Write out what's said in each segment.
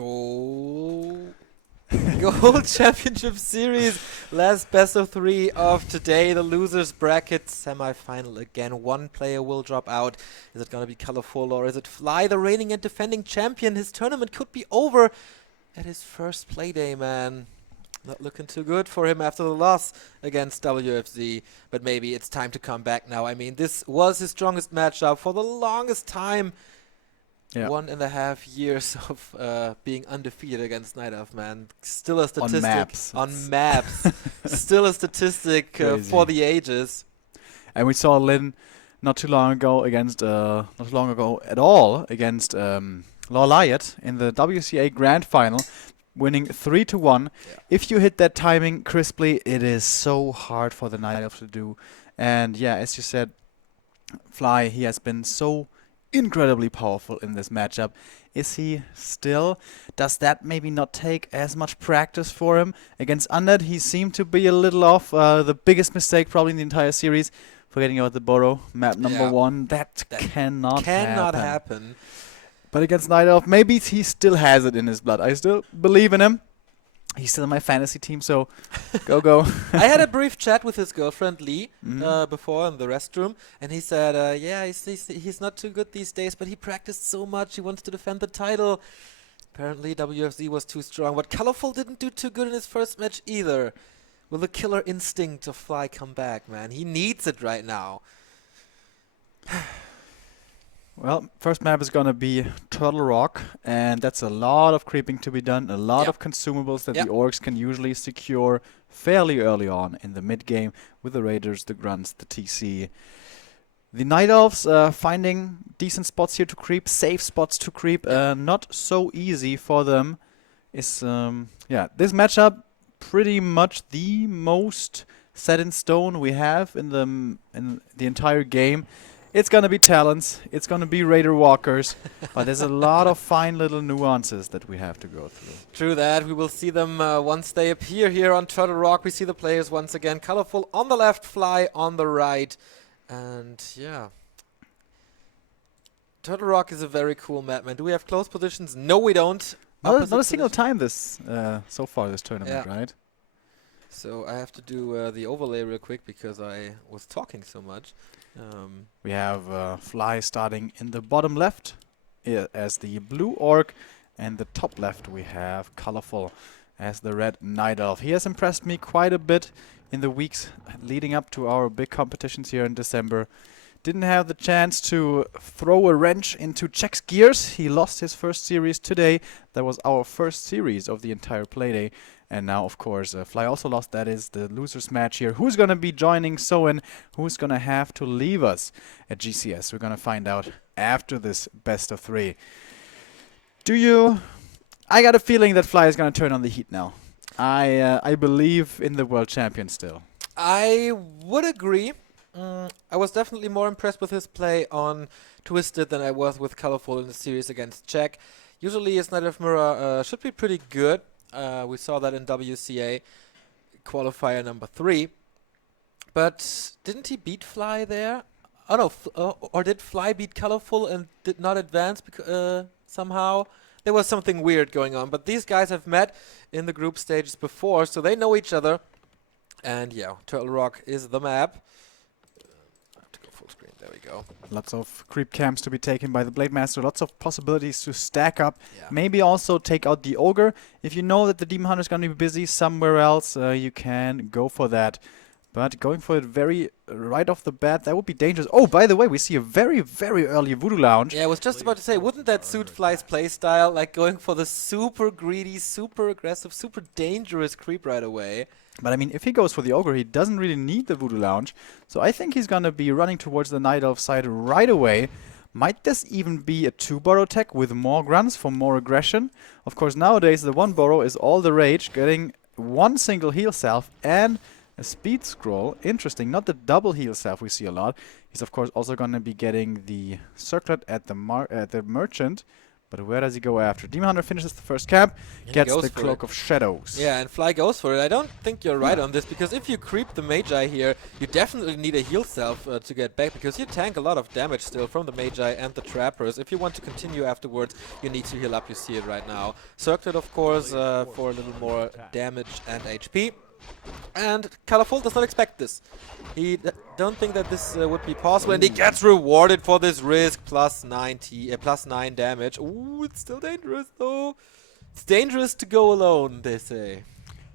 Gold Championship Series, last best of 3 of today. The losers bracket semi-final again. One player will drop out. Is it going to be Colorful or is it Fly, the reigning and defending champion? His tournament could be over at his first play day, man. Not looking too good for him after the loss against WFZ, but maybe it's time to come back now. I mean, this was his strongest matchup for the longest time. Yeah. 1.5 years of being undefeated against Night Elf, man. Still a statistic. On maps. Still a statistic for the ages. And we saw Lin not too long ago against, not too long ago at all, against Lawliot in the WCA Grand Final, winning 3-1. Yeah. If you hit that timing crisply, it is so hard for the Night Elf to do. And yeah, as you said, Fly, he has been so incredibly powerful in this matchup. Is he still? Does that maybe not take as much practice for him? Against Undead, he seemed to be a little off. The biggest mistake probably in the entire series, forgetting about the Burrow, map number 1. That cannot happen. But against Night Elf, maybe he still has it in his blood. I still believe in him. He's still in my fantasy team, so go. I had a brief chat with his girlfriend, Lee, before in the restroom, and he said, yeah, he's not too good these days, but he practiced so much, he wants to defend the title. Apparently, WFZ was too strong, but Colorful didn't do too good in his first match either. Will the killer instinct of Fly come back, man? He needs it right now. Well, first map is going to be Turtle Rock, and that's a lot of creeping to be done, a lot of consumables that the Orcs can usually secure fairly early on in the mid-game with the Raiders, the Grunts, the TC. The Night Elves finding decent spots here to creep, safe spots to creep, not so easy for them. This matchup pretty much the most set in stone we have in the entire game. It's going to be talents, it's going to be Raider Walkers, but there's a lot of fine little nuances that we have to go through. True that. We will see them once they appear here on Turtle Rock. We see the players once again. Colorful on the left, Fly on the right. And yeah. Turtle Rock is a very cool map, man. Do we have close positions? No, we don't. Not a single time this so far this tournament, right? So I have to do the overlay real quick because I was talking so much. We have Fly starting in the bottom left as the blue orc, and the top left we have Colorful as the red Night Elf. He has impressed me quite a bit in the weeks leading up to our big competitions here in December. Didn't have the chance to throw a wrench into Czech's gears. He lost his first series today. That was our first series of the entire playday. And now, of course, Fly also lost. That is the losers match here. Who's going to be joining Soen? Who's going to have to leave us at GCS? We're going to find out after this best of 3. I got a feeling that Fly is going to turn on the heat now. I believe in the world champion still. I would agree. I was definitely more impressed with his play on Twisted than I was with Colorful in the series against Czech. Usually his Night Elf Mirror should be pretty good. We saw that in WCA qualifier number 3. But didn't he beat Fly there? Oh no, or did Fly beat Colorful and did not advance somehow? There was something weird going on. But these guys have met in the group stages before, so they know each other. And yeah, Turtle Rock is the map. I have to go full screen. There we go. Lots of creep camps to be taken by the Blade Master. Lots of possibilities to stack up. Yeah. Maybe also take out the Ogre. If you know that the Demon Hunter is going to be busy somewhere else, you can go for that. But going for it very right off the bat, that would be dangerous. Oh, by the way, we see a very, very early Voodoo Lounge. Yeah, I was just about to say, wouldn't that suit Fly's playstyle? Like going for the super greedy, super aggressive, super dangerous creep right away. But I mean, if he goes for the Ogre, he doesn't really need the Voodoo Lounge. So I think he's going to be running towards the Night Elf side right away. Might this even be a 2-burrow tech with more grunts for more aggression? Of course, nowadays the 1-burrow is all the rage, getting one single heal salve and a speed scroll. Interesting, not the double heal salve we see a lot. He's of course also going to be getting the circlet at the merchant, But where does he go after? Demon Hunter finishes the first camp, gets the Cloak of Shadows. Yeah, and Fly goes for it. I don't think you're right on this, because if you creep the Magi here, you definitely need a heal self to get back, because you tank a lot of damage still from the Magi and the Trappers. If you want to continue afterwards, you need to heal up. You see it right now. Circlet, of course, for a little more damage and HP. And Colorful does not expect this. He don't think that this would be possible, and he gets rewarded for this risk. Plus 9 damage. Ooh, it's still dangerous though. It's dangerous to go alone, they say.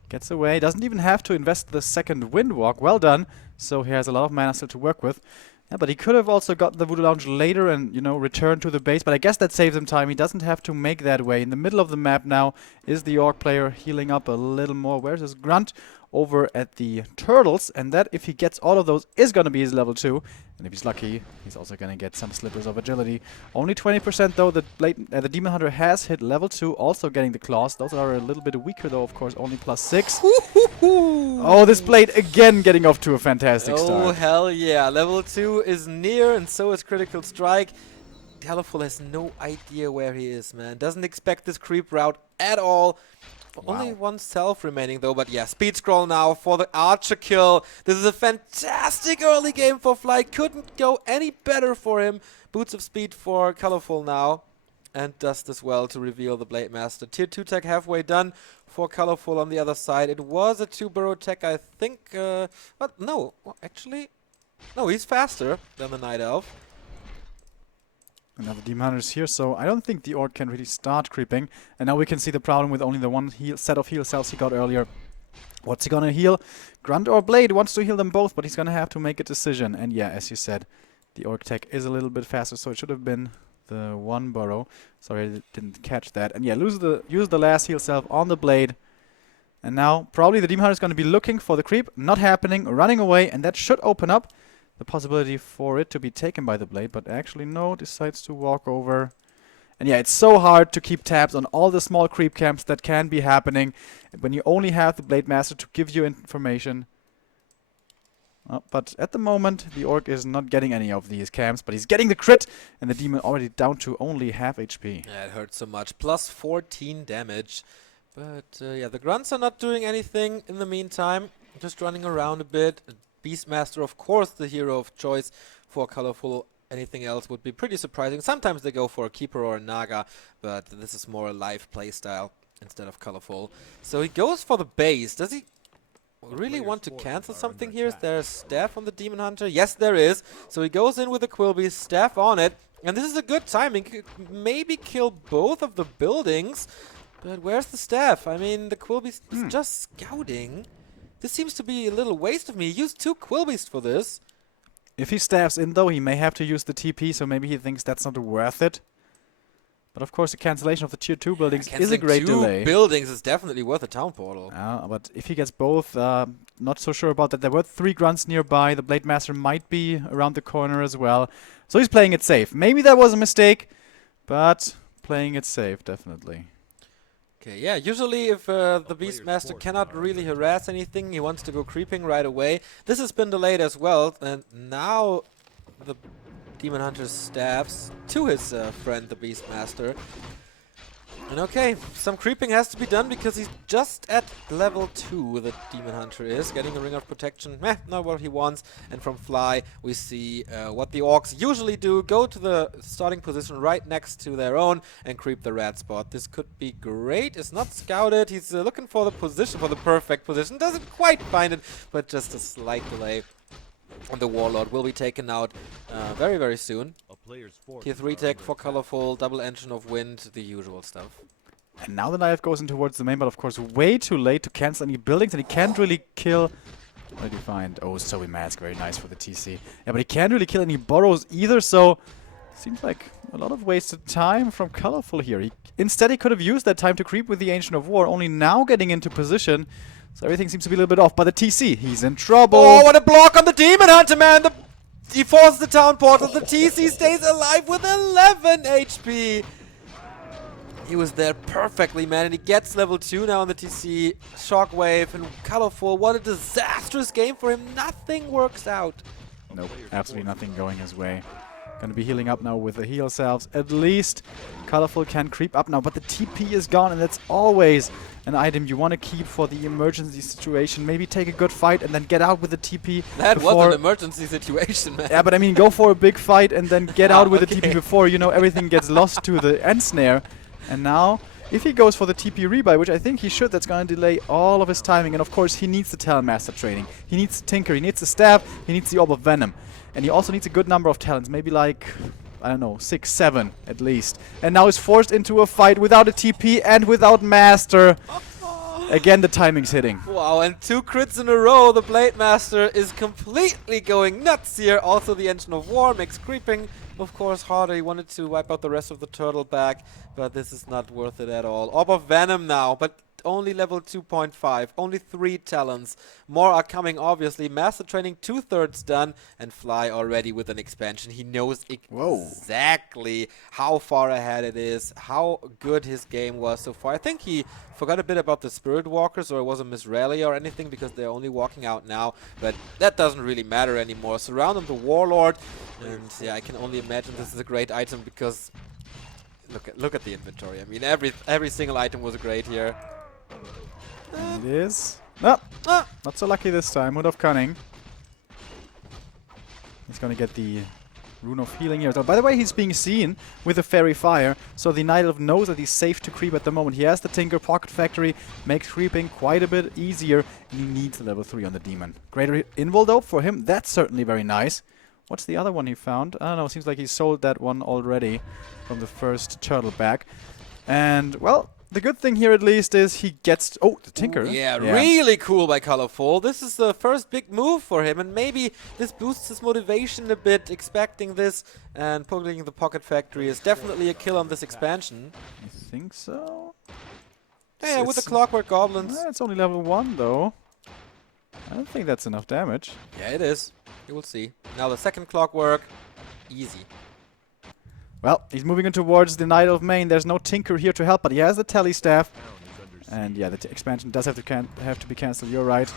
Gets away, doesn't even have to invest the second Windwalk. Well done. So he has a lot of mana still to work with. Yeah, but he could have also got the Voodoo Lounge later and, you know, returned to the base. But I guess that saves him time. He doesn't have to make that way. In the middle of the map now is the Orc player healing up a little more. Where's his Grunt? Over at the Turtles. And that, if he gets all of those, is going to be his level 2. And if he's lucky, he's also going to get some slippers of agility. Only 20% though. The Demon Hunter has hit level 2, also getting the claws. Those are a little bit weaker though, of course, only plus 6. Oh, this Blade again getting off to a fantastic start. Oh, hell yeah. Level 2 is near, and so is Critical Strike. Colorful has no idea where he is, man. Doesn't expect this creep route at all. Only one self remaining though, but yeah, speed scroll now for the Archer kill. This is a fantastic early game for Fly. Couldn't go any better for him. Boots of speed for Colorful now. And does this well to reveal the Blade Master. Tier 2 tech halfway done for Colorful on the other side. It was a 2-burrow tech, I think. But no, well, actually, no, he's faster than the Night Elf. Another Demon Hunter is here, so I don't think the Orc can really start creeping. And now we can see the problem with only the one set of heal cells he got earlier. What's he gonna heal? Grunt or Blade? Wants to heal them both, but he's gonna have to make a decision. And yeah, as you said, the Orc tech is a little bit faster, so it should have been the 1-burrow. Sorry, I didn't catch that. And yeah, use the last heal self on the Blade. And now probably the Demon Hunter is gonna be looking for the creep. Not happening, running away, and that should open up the possibility for it to be taken by the Blade, but actually no, decides to walk over. And yeah, it's so hard to keep tabs on all the small creep camps that can be happening when you only have the Blade Master to give you information. But at the moment, the Orc is not getting any of these camps, but he's getting the crit, and the Demon already down to only half HP. Yeah, it hurts so much. Plus 14 damage. But yeah, the Grunts are not doing anything in the meantime. Just running around a bit. Beastmaster, of course, the hero of choice for Colorful. Anything else would be pretty surprising. Sometimes they go for a Keeper or a Naga, but this is more a live playstyle instead of Colorful. So he goes for the base. Does he really want to cancel something here? Is there a staff on the Demon Hunter? Yes, there is. So he goes in with the Quilby, staff on it. And this is a good timing. Could maybe kill both of the buildings. But where's the staff? I mean, the Quilby is just scouting. This seems to be a little waste of me. He used 2 Quilbies for this. If he staffs in, though, he may have to use the TP, so maybe he thinks that's not worth it. But of course, the cancellation of the tier 2 buildings is a great delay. 2 buildings is definitely worth a town portal. But if he gets both, not so sure about that. There were 3 grunts nearby. The Blade Master might be around the corner as well. So he's playing it safe. Maybe that was a mistake, but playing it safe, definitely. Okay, yeah, usually if the Beastmaster cannot really harass anything, he wants to go creeping right away. This has been delayed as well, and now the Demon Hunter staffs to his friend, the Beastmaster. And okay, some creeping has to be done because he's just at level 2, the Demon Hunter is. Getting a Ring of Protection, not what he wants. And from Fly, we see what the Orcs usually do. Go to the starting position right next to their own and creep the red spot. This could be great. It's not scouted. He's looking for the position, for the perfect position. Doesn't quite find it, but just a slight delay. And the Warlord will be taken out very, very soon. Tier 3 tech for Colorful, double engine of wind, the usual stuff. And now the knife goes in towards the main, but of course way too late to cancel any buildings, and he can't really kill... What did he find? Oh, Zoe Mask, very nice for the TC. Yeah, but he can't really kill any burrows either, so... Seems like a lot of wasted time from Colorful here. Instead, he could have used that time to creep with the Ancient of War, only now getting into position. So everything seems to be a little bit off. But the TC, he's in trouble. Oh, what a block on the Demon Hunter, man! He forces the town portal. The TC stays alive with 11 HP. He was there perfectly, man. And he gets level 2 now on the TC. Shockwave and Colorful. What a disastrous game for him. Nothing works out. Nope, absolutely nothing going his way. Gonna be healing up now with the heal salves. At least Colorful can creep up now, but the TP is gone, and that's always an item you want to keep for the emergency situation. Maybe take a good fight and then get out with the TP. That was an emergency situation, man. Yeah, but I mean, go for a big fight and then get out with the TP before, you know, everything gets lost to the end snare. And now, if he goes for the TP rebuy, which I think he should, that's going to delay all of his timing. And of course, he needs the Talon Master training. He needs the Tinker, he needs the Staff, he needs the Orb of Venom. And he also needs a good number of talents, maybe like, I don't know, 6, 7 at least. And now he's forced into a fight without a TP and without Master. Again, the timing's hitting. Wow, and 2 crits in a row. The Blade Master is completely going nuts here. Also, the Engine of War makes creeping, of course, harder. He wanted to wipe out the rest of the turtle back, but this is not worth it at all. Orb of Venom now, but only level 2.5, only 3 talents. More are coming, obviously. Master training 2/3 done, and Fly already with an expansion. He knows exactly how far ahead it is, how good his game was so far. I think he forgot a bit about the Spirit Walkers, or it was a Misrelia or anything, because they're only walking out now, but that doesn't really matter anymore. Surround him, the Warlord, and yeah, I can only imagine this is a great item, because look at the inventory. I mean, every single item was great here. It is. No, not so lucky this time. Hood of Cunning. He's going to get the Rune of Healing here. So, by the way, he's being seen with the Fairy Fire, so the Night Elf knows that he's safe to creep at the moment. He has the Tinker Pocket Factory, makes creeping quite a bit easier, and he needs level 3 on the Demon. Greater Invul, though, for him, that's certainly very nice. What's the other one he found? I don't know, seems like he sold that one already from the first turtle back. And, well, the good thing here at least is he gets... Oh, the Tinker. Ooh, yeah, really cool by Colorful. This is the first big move for him, and maybe this boosts his motivation a bit, expecting this, and putting the Pocket Factory is definitely a kill on this expansion. I think so. Yeah, with the Clockwork Goblins. It's only level 1, though. I don't think that's enough damage. Yeah, it is. You will see. Now the second Clockwork. Easy. Well, he's moving in towards the Night Elf main. There's no Tinker here to help, but he has the Tele Staff. And yeah, the expansion does have to be cancelled. You're right.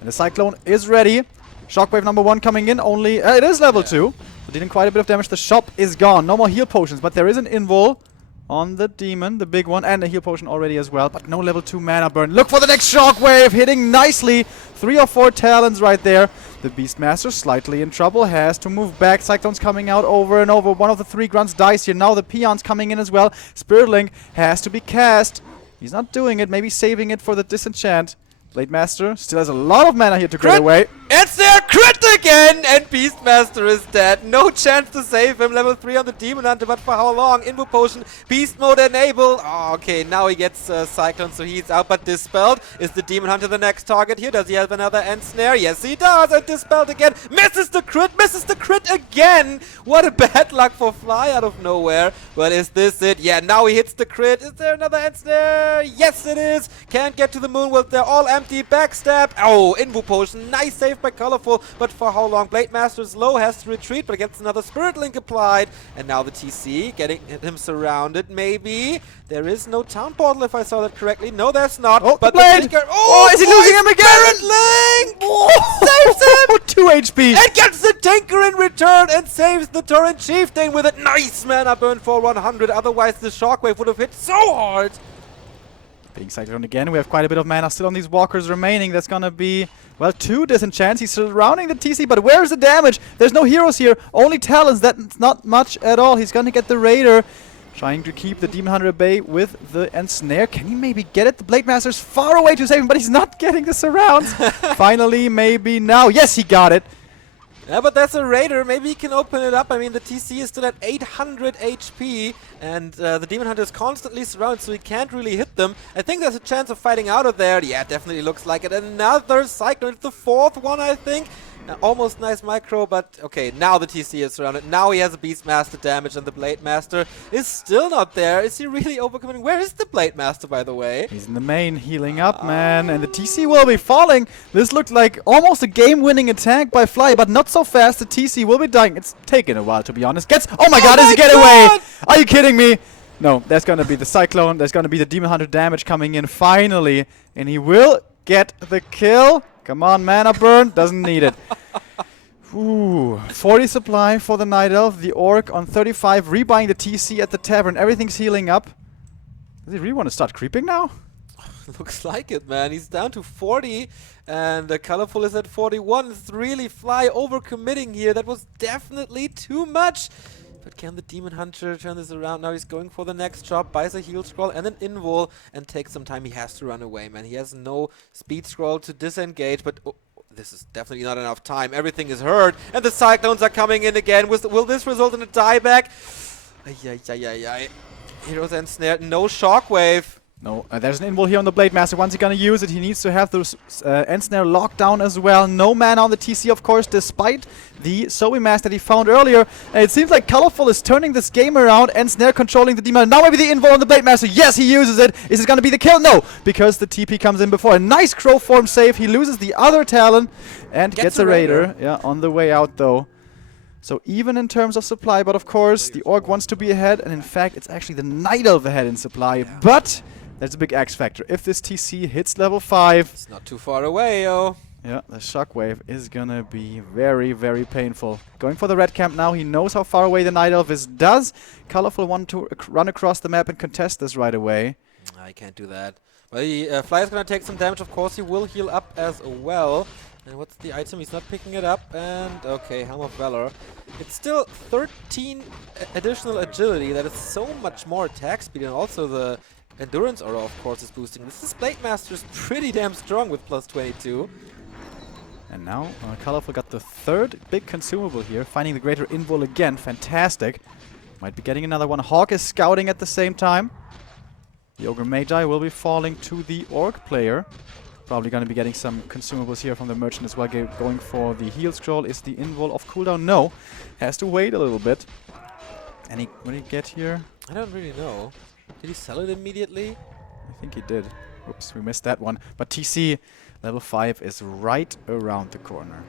And the Cyclone is ready. Shockwave number 1 coming in. Only it is level 2. So dealing quite a bit of damage. The shop is gone. No more heal potions, but there is an invul on the demon, the big one, and a heal potion already as well. But no level 2 mana burn. Look for the next Shockwave, hitting nicely. 3 or 4 talents right there. The Beastmaster slightly in trouble, has to move back. Cyclone's coming out over and over. One of the 3 grunts dies here. Now the Peon's coming in as well. Spirit Link has to be cast. He's not doing it, maybe saving it for the disenchant. Blade Master still has a lot of mana here to get away. It's their crit again, and Beastmaster is dead. No chance to save him. Level 3 on the Demon Hunter, but for how long? Invo Potion, Beast Mode enabled. Oh, okay, now he gets Cyclone, so he's out, but Dispelled. Is the Demon Hunter the next target here? Does he have another End Snare? Yes, he does, and Dispelled again. Misses the crit again. What a bad luck for Fly out of nowhere. But is this it? Yeah, now he hits the crit. Is there another End Snare? Yes, it is. Can't get to the moon. Well, they're all empty. Backstab. Oh, Invo Potion. Nice save by Colorful, but for how long? Blade Master is low, has to retreat, but gets another Spirit Link applied. And now the TC, getting him surrounded, maybe. There is no Town Portal, if I saw that correctly. No, there's not. Oh, but the Blade! Oh, is he losing him again? Spirit Link! Oh, Saves him! 2 HP! And gets the Tinker in return and saves the Torrent Chieftain with a nice mana burn for 100. Otherwise, the Shockwave would have hit so hard. Being Cyclone again. We have quite a bit of mana still on these walkers remaining. That's gonna be, well, 2 disenchants. He's surrounding the TC, but where's the damage? There's no heroes here. Only talents. That's not much at all. He's gonna get the Raider. Trying to keep the Demon Hunter at bay with the Ensnare. Can he maybe get it? The Blade Master's far away to save him, but he's not getting the surrounds. Finally, maybe now. Yes, he got it. Yeah, but that's a Raider. Maybe he can open it up. I mean, the TC is still at 800 HP, and the Demon Hunter is constantly surrounded, so he can't really hit them. I think there's a chance of fighting out of there. Yeah, definitely looks like it. Another Cyclone. It's the 4th one, I think. Almost nice micro, but okay, now the TC is surrounded. Now he has a Beastmaster damage, and the Blade Master is still not there. Is he really overcoming? Where is the Blade Master, by the way? He's in the main, healing up, man, and the TC will be falling. This looked like almost a game-winning attack by Fly, but not so fast. The TC will be dying. It's taken a while, to be honest. Oh my god, is he getting away? Are you kidding me? No, there's gonna be the Cyclone. There's gonna be the Demon Hunter damage coming in finally, and he will get the kill. Come on, mana burn. Doesn't need it. Ooh, 40 supply for the Night Elf. The Orc on 35, rebuying the TC at the tavern. Everything's healing up. Does he really want to start creeping now? Looks like it, man. He's down to 40, and the Colorful is at 41. It's really Fly overcommitting here. That was definitely too much. But can the Demon Hunter turn this around? Now he's going for the next chop, buys a heal scroll and an invul, and takes some time. He has to run away, man. He has no speed scroll to disengage, but this is definitely not enough time. Everything is hurt, and the Cyclones are coming in again. Will this result in a dieback? Heroes Ensnared, no shockwave. No, there's an invul here on the Blade Master. Once he's gonna use it, he needs to have the Ensnare locked down as well. No mana on the TC, of course, despite the Zoe Mask that he found earlier. And it seems like Colorful is turning this game around. Ensnare controlling the Demon. Now maybe the invul on the Blade Master. Yes, he uses it. Is it gonna be the kill? No, because the TP comes in before. A nice Crow form save. He loses the other Talon and gets a Raider. Yeah, on the way out though. So even in terms of supply, but of course the Orc wants to be ahead, and in fact it's actually the Night Elf ahead in supply. Yeah. But there's a big X factor. If this TC hits level 5... It's not too far away, yo. Yeah, the shockwave is gonna be very, very painful. Going for the red camp now. He knows how far away the Night Elf is. Does Colorful want to run across the map and contest this right away? I can't do that. Well, Fly is gonna take some damage. Of course, he will heal up as well. And what's the item? He's not picking it up. And okay, Helm of Valor. It's still 13 additional agility. That is so much more attack speed, and also the Endurance Aura, of course, is boosting. This Blade Master is pretty damn strong with plus 22. And now, Colorful got the third big consumable here, finding the Greater Invul again. Fantastic. Might be getting another one. Hawk is scouting at the same time. The Ogre Magi will be falling to the Orc player. Probably going to be getting some consumables here from the Merchant as well. Going for the heal scroll. Is the Invul off cooldown? No. Has to wait a little bit. And what did he get here? I don't really know. Did he sell it immediately? I think he did. Oops, we missed that one. But TC level 5 is right around the corner.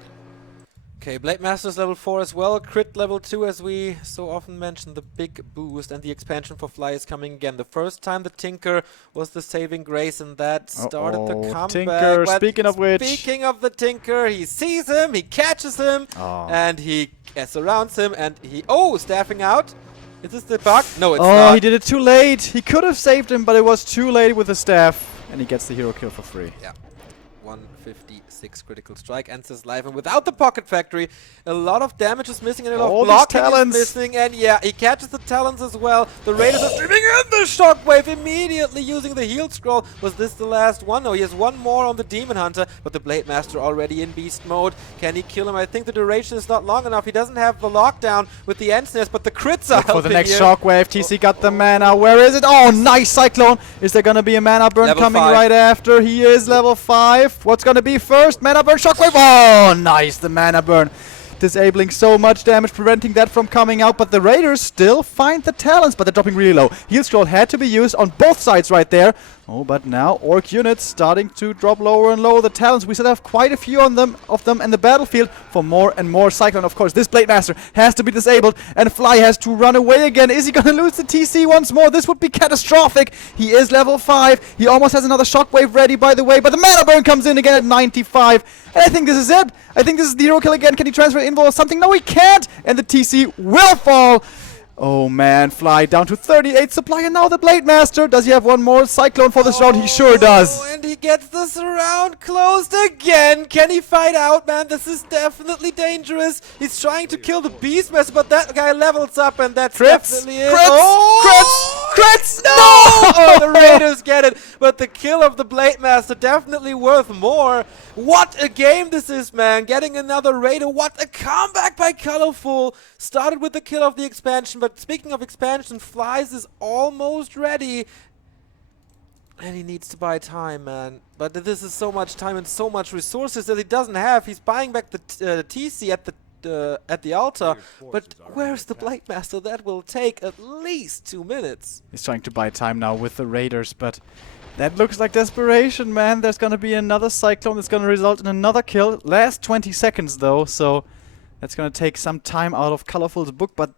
Okay, Blade Master's level 4 as well. Crit level 2, as we so often mention, the big boost, and the expansion for Fly is coming again. The first time the Tinker was the saving grace, and that started the comeback. Tinker, speaking of which. Speaking of the Tinker, he sees him, he catches him, and he surrounds him, and he... Oh, staffing out. Is this the bug? No, it's not. Oh, he did it too late. He could have saved him, but it was too late with the staff. And he gets the hero kill for free. Yeah. 156 critical strike ends his life, and without the Pocket Factory, a lot of damage is missing and a lot of blocking is missing, and yeah, he catches the Talons as well. The Raiders are streaming in the Shockwave immediately using the heal scroll. Was this the last one? No, he has one more on the Demon Hunter, but the Blade Master already in beast mode. Can he kill him? I think the duration is not long enough. He doesn't have the lockdown with the Ensnares, but the crits are helping for the next here. Shockwave. TC got the mana. Where is it? Oh, nice Cyclone. Is there going to be a mana burn level coming 5. right after? He is level 5. What's going to be first? Mana burn, Shockwave. Oh, nice, the mana burn. Disabling so much damage, preventing that from coming out, but the Raiders still find the Talons, but they're dropping really low. Heal scroll had to be used on both sides right there. Oh, but now Orc units starting to drop lower and lower. The Talons, we still have quite a few of them in the battlefield for more and more Cyclone. Of course, this Blade Master has to be disabled, and Fly has to run away again. Is he going to lose the TC once more? This would be catastrophic. He is level 5. He almost has another Shockwave ready, by the way, but the mana burn comes in again at 95. And I think this is it. I think this is the hero kill again. Can he transfer invul or something? No, he can't. And the TC will fall. Oh man, Fly down to 38 supply, and now the Blade Master. Does he have one more Cyclone for this round? He sure does. And he gets the surround closed again. Can he fight out, man? This is definitely dangerous. He's trying to kill the Beastmaster, but that guy levels up, and that's definitely it. Crits! No! Oh, the Raiders get it, but the kill of the Blade Master definitely worth more. What a game this is, man. Getting another Raider. What a comeback by Colorful. Started with the kill of the expansion, but speaking of expansion, Flies is almost ready. And he needs to buy time, man. But this is so much time and so much resources that he doesn't have. He's buying back the TC at the altar. But where's the Blade Master? That will take at least 2 minutes. He's trying to buy time now with the Raiders, but that looks like desperation, man. There's going to be another Cyclone that's going to result in another kill. Last 20 seconds, though, so that's going to take some time out of Colorful's book, but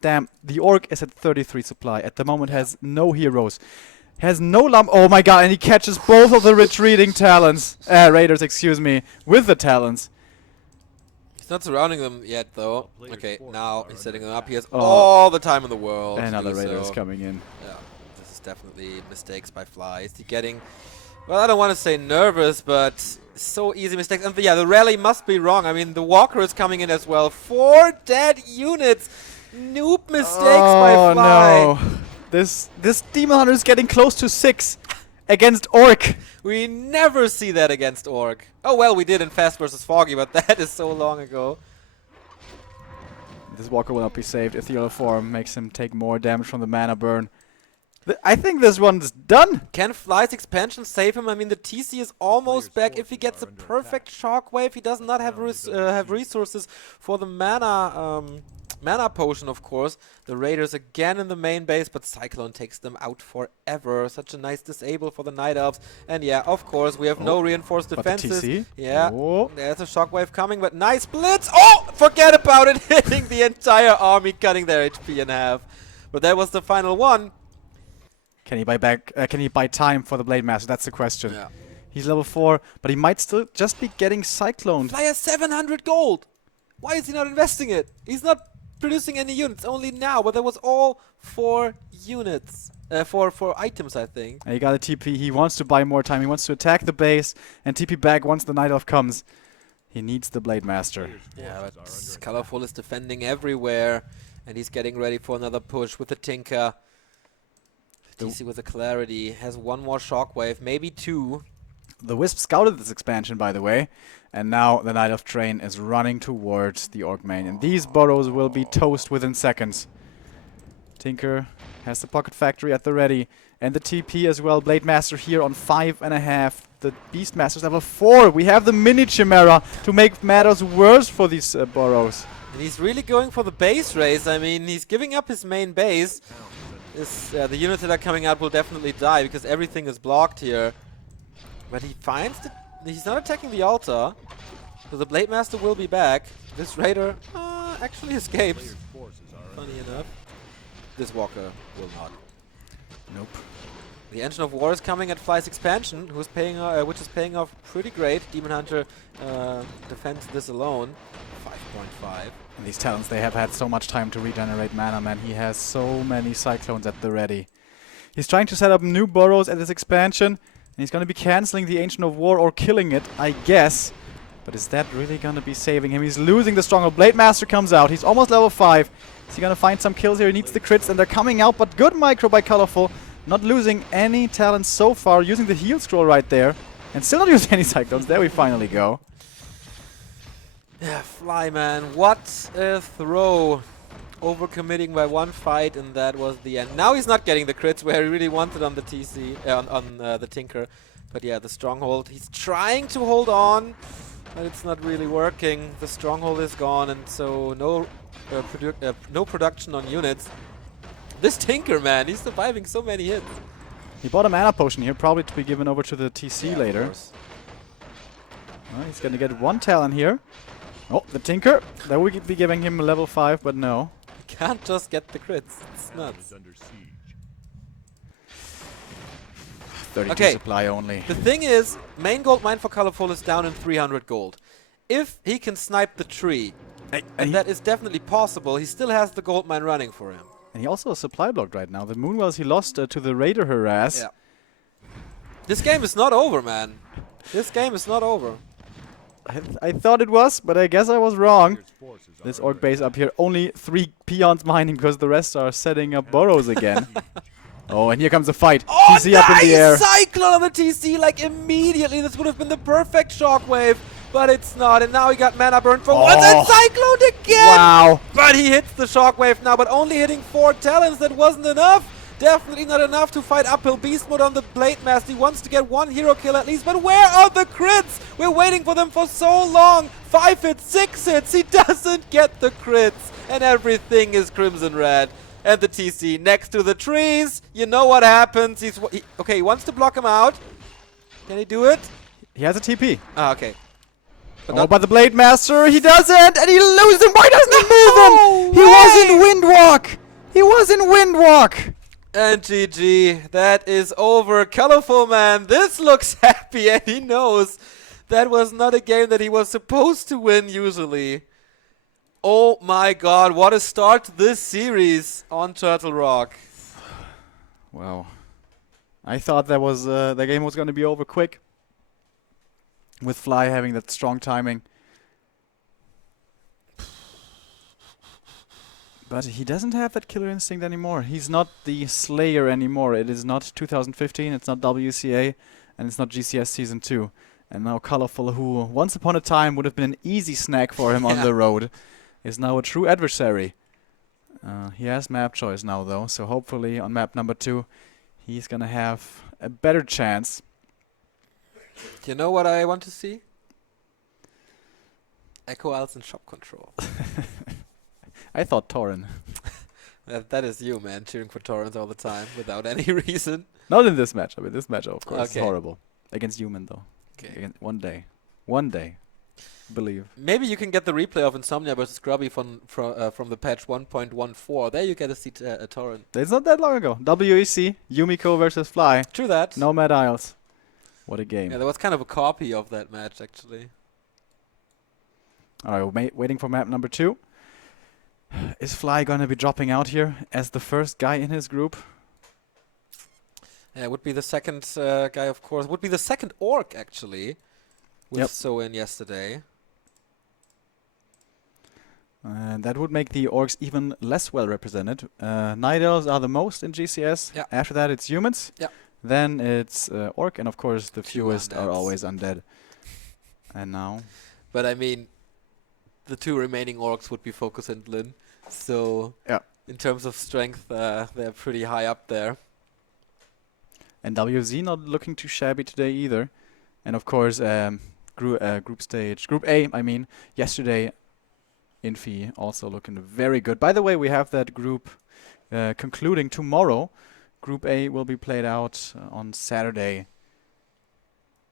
damn, the Orc is at 33 supply. At the moment has no heroes. Has no lump. Oh my god, and he catches both of the retreating Talons. Raiders, excuse me, with the Talons. He's not surrounding them yet, though. Okay, now he's setting them up. He has Oh. all the time in the world. Another to do Raider is so. coming in. Yeah, this is definitely mistakes by Fly. Is he getting... Well, I don't want to say nervous, but so easy mistakes. And yeah, the rally must be wrong. I mean, the Walker is coming in as well. 4 dead units. Noob mistakes by Fly. No. This Demon Hunter is getting close to 6 against Orc. We never see that against Orc. Oh, well, we did in Fast vs. Foggy, but that is so long ago. This Walker will not be saved. Ethereal Form makes him take more damage from the mana burn. I think this one's done. Can Fly's expansion save him? I mean, the TC is almost back. If he gets a perfect shockwave, he does not have resources for the mana potion, of course. The Raiders again in the main base, but Cyclone takes them out forever. Such a nice disable for the Night Elves. And yeah, of course, we have no reinforced defenses. TC? Yeah, Oh. there's a shockwave coming, but nice blitz. Oh, forget about it, hitting the entire army, cutting their HP in half. But that was the final one. Can he buy back? Can he buy time for the Blade Master? That's the question. Yeah. He's level 4, but he might still just be getting cycloned. Fly has 700 gold. Why is he not investing it? He's not producing any units, only now, but that was all for units. For items, I think. And he got a TP. He wants to buy more time. He wants to attack the base and TP back once the Night Elf comes. He needs the Blade Master. Yeah, but Colorful is defending everywhere, and he's getting ready for another push with the Tinker. TC with the Clarity has one more shockwave, maybe 2. The Wisp scouted this expansion, by the way, and now the Night Elf train is running towards the Orc main, and these burrows will be toast within seconds. Tinker has the Pocket Factory at the ready, and the TP as well. Blade Master here on 5.5. The Beast Master's level 4. We have the Mini Chimera to make matters worse for these burrows. And he's really going for the base race. I mean, he's giving up his main base. The units that are coming out will definitely die because everything is blocked here. But he finds that he's not attacking the altar, so the Blade Master will be back. This Raider actually escapes. Funny enough. This Walker will not. Nope. The Engine of War is coming at Fly's expansion, which is paying off pretty great. Demon Hunter defends this alone. 5.5. And these talents, they have had so much time to regenerate mana, man. He has so many Cyclones at the ready. He's trying to set up new burrows at this expansion, and he's going to be canceling the Ancient of War or killing it, I guess. But is that really going to be saving him? He's losing the Stronghold. Blade Master comes out. He's almost level 5. Is he going to find some kills here? He needs the crits, and they're coming out, but good micro by Colorful. Not losing any talents so far, using the heal scroll right there, and still not using any Cyclones. There we finally go. Yeah, Fly, man. What a throw. Overcommitting by one fight, and that was the end. Now he's not getting the crits where he really wanted on the TC, on the Tinker. But yeah, the Stronghold, he's trying to hold on, but it's not really working. The Stronghold is gone, and so no production on units. This Tinker, man, he's surviving so many hits. He bought a mana potion here, probably to be given over to the TC later. Well, he's going to get one talent here. Oh, the Tinker. That would be giving him a level 5, but no. Can't just get the crits. It's nuts. 32 supply only. The thing is, main gold mine for Colorful is down in 300 gold. If he can snipe the tree, and that is definitely possible, he still has the gold mine running for him. And he also has supply blocked right now. The Moonwells he lost to the Raider harass. Yeah. This game is not over, man. This game is not over. I thought it was, but I guess I was wrong. This Orc base up here, only 3 peons mining because the rest are setting up burrows again. Oh, and here comes the fight. Oh, TC up in the air. Cyclone on the TC, like immediately. This would have been the perfect shockwave, but it's not. And now he got mana burn for once, and Cyclone again! Wow. But he hits the shockwave now, but only hitting 4 talents. That wasn't enough. Definitely not enough to fight uphill beast mode on the Blade Master. He wants to get 1 hero kill at least, but where are the crits? We're waiting for them for so long. 5 hits, 6 hits. He doesn't get the crits, and everything is crimson red. And the TC next to the trees. You know what happens. Okay, he wants to block him out. Can he do it? He has a TP. Ah, okay. But the Blade Master, he doesn't, and he loses him. Why doesn't he move him? He was in Windwalk. He was in Windwalk. And GG, that is over. Colorful, man, this looks happy, and he knows that was not a game that he was supposed to win usually. Oh my god, what a start to this series on Turtle Rock. Wow. I thought that was the game was going to be over quick. With Fly having that strong timing. But he doesn't have that killer instinct anymore. He's not the Slayer anymore. It is not 2015, it's not WCA, and it's not GCS Season 2. And now Colorful, who once upon a time would have been an easy snack for him on the road, is now a true adversary. He has map choice now, though, so hopefully on map number 2, he's going to have a better chance. You know what I want to see? Echo Isles and shop control. I thought Torin. That is you, man, cheering for Torrens all the time without any reason. Not in this match. I mean, this match, of course, Okay. is horrible. Against Human, though. Okay. One day. Believe. Maybe you can get the replay of Insomnia versus Grubby from the patch 1.14. There you get to see a Torrent. It's not that long ago. WEC, Yumiko versus Fly. True that. No Mad Isles. What a game. Yeah, there was kind of a copy of that match, actually. Alright, we're waiting for map number 2. Is Fly gonna be dropping out here as the first guy in his group? Yeah, would be the second guy, of course. Would be the second orc, actually. With Yep. So-In yesterday. And that would make the orcs even less well represented. Night Elves are the most in GCS. Yeah. After that, it's humans. Yeah. Then it's orc, and of course the Few fewest are undeads. always undead. And now, But I mean, the two remaining orcs would be Focus and Lin. So, Yeah. in terms of strength, they're pretty high up there. and WZ not looking too shabby today either. And of course, group stage, Group A, I mean, yesterday, Infi also looking very good. By the way, we have that group concluding tomorrow. Group A will be played out on Saturday,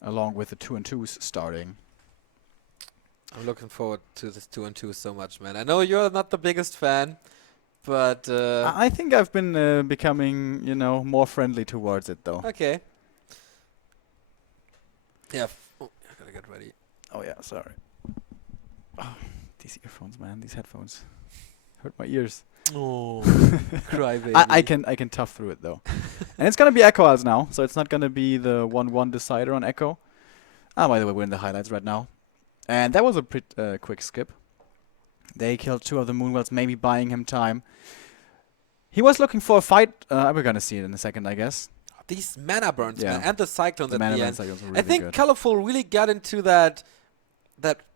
along with the 2-2s starting. I'm looking forward to this 2-2 so much, man. I know you're not the biggest fan, but I think I've been becoming, more friendly towards it, though. okay. Yeah, I gotta get ready. Oh yeah, sorry. Oh, these earphones, man, these headphones hurt my ears. Oh, crybaby. I can tough through it though. And it's gonna be Echo Isles now, so it's not gonna be the 1-1 decider on Echo. By the way, we're in the highlights right now, and that was a pretty quick skip. They killed 2 of the Moonwells, maybe buying him time. He was looking for a fight. We're gonna see it in a second, I guess. These mana burns, Yeah. man, and the cyclones The at mana the burn end. cycles were I really think good. Colorful really got into that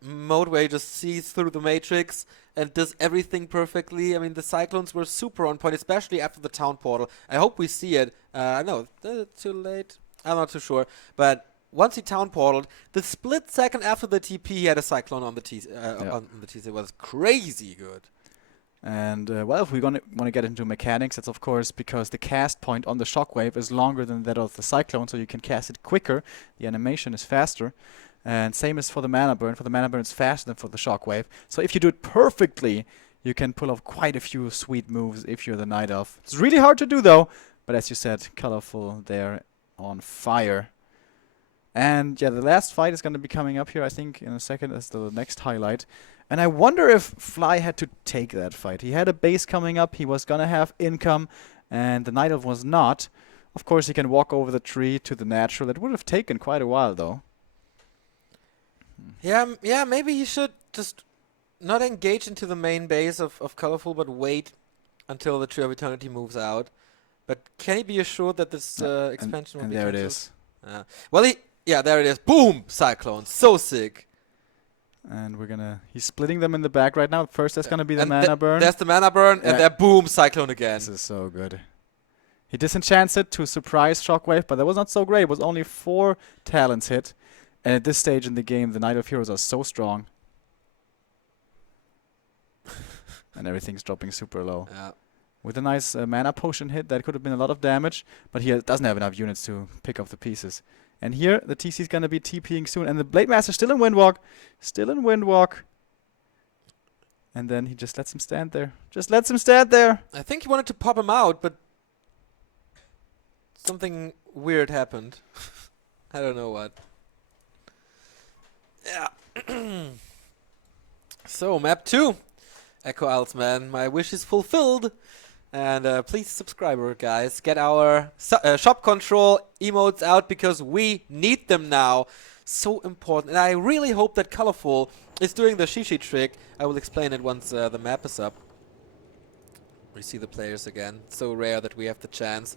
mode where he just sees through the matrix and does everything perfectly. I mean, the cyclones were super on point, especially after the town portal. I hope we see it. No, too late. I'm not too sure. But once he town portaled, the split second after the TP, he had a cyclone on the TC. On the TC. It was crazy good. And if we want to get into mechanics, that's of course because the cast point on the shockwave is longer than that of the cyclone, so you can cast it quicker. The animation is faster. And same as for the mana burn. For the mana burn, it's faster than for the shockwave. So if you do it perfectly, you can pull off quite a few sweet moves if you're the Night Elf. It's really hard to do though, but as you said, Colorful there on fire. And yeah, the last fight is going to be coming up here, I think, in a second as the next highlight. And I wonder if Fly had to take that fight. He had a base coming up, he was going to have income, and the Night Elf was not. Of course, he can walk over the tree to the natural. It would have taken quite a while, though. Yeah, maybe he should just not engage into the main base of Colorful, but wait until the Tree of Eternity moves out. But can he be assured that this expansion will And be there it cancelled? is. Well, there it is. Boom! Cyclone. So sick. And he's splitting them in the back right now. First, there's going to be the And mana burn. There's the mana burn, and there, boom, Cyclone again. This is so good. He disenchants it to surprise Shockwave, but that was not so great. It was only 4 talents hit. And at this stage in the game, the Night Elf heroes are so strong. And everything's dropping super low. Yeah. With a nice mana potion hit, that could have been a lot of damage. But he doesn't have enough units to pick up the pieces. And here, the TC is going to be TPing soon. And the Blade Master still in Windwalk. Still in Windwalk. And then he just lets him stand there. Just lets him stand there. I think he wanted to pop him out, but something weird happened. I don't know what. Yeah. So, map 2. Echo Isles, man. My wish is fulfilled. And please subscribe, guys. Get our shop control emotes out because we need them now. So important. And I really hope that Colorful is doing the Shishi trick. I will explain it once the map is up. We see the players again. So rare that we have the chance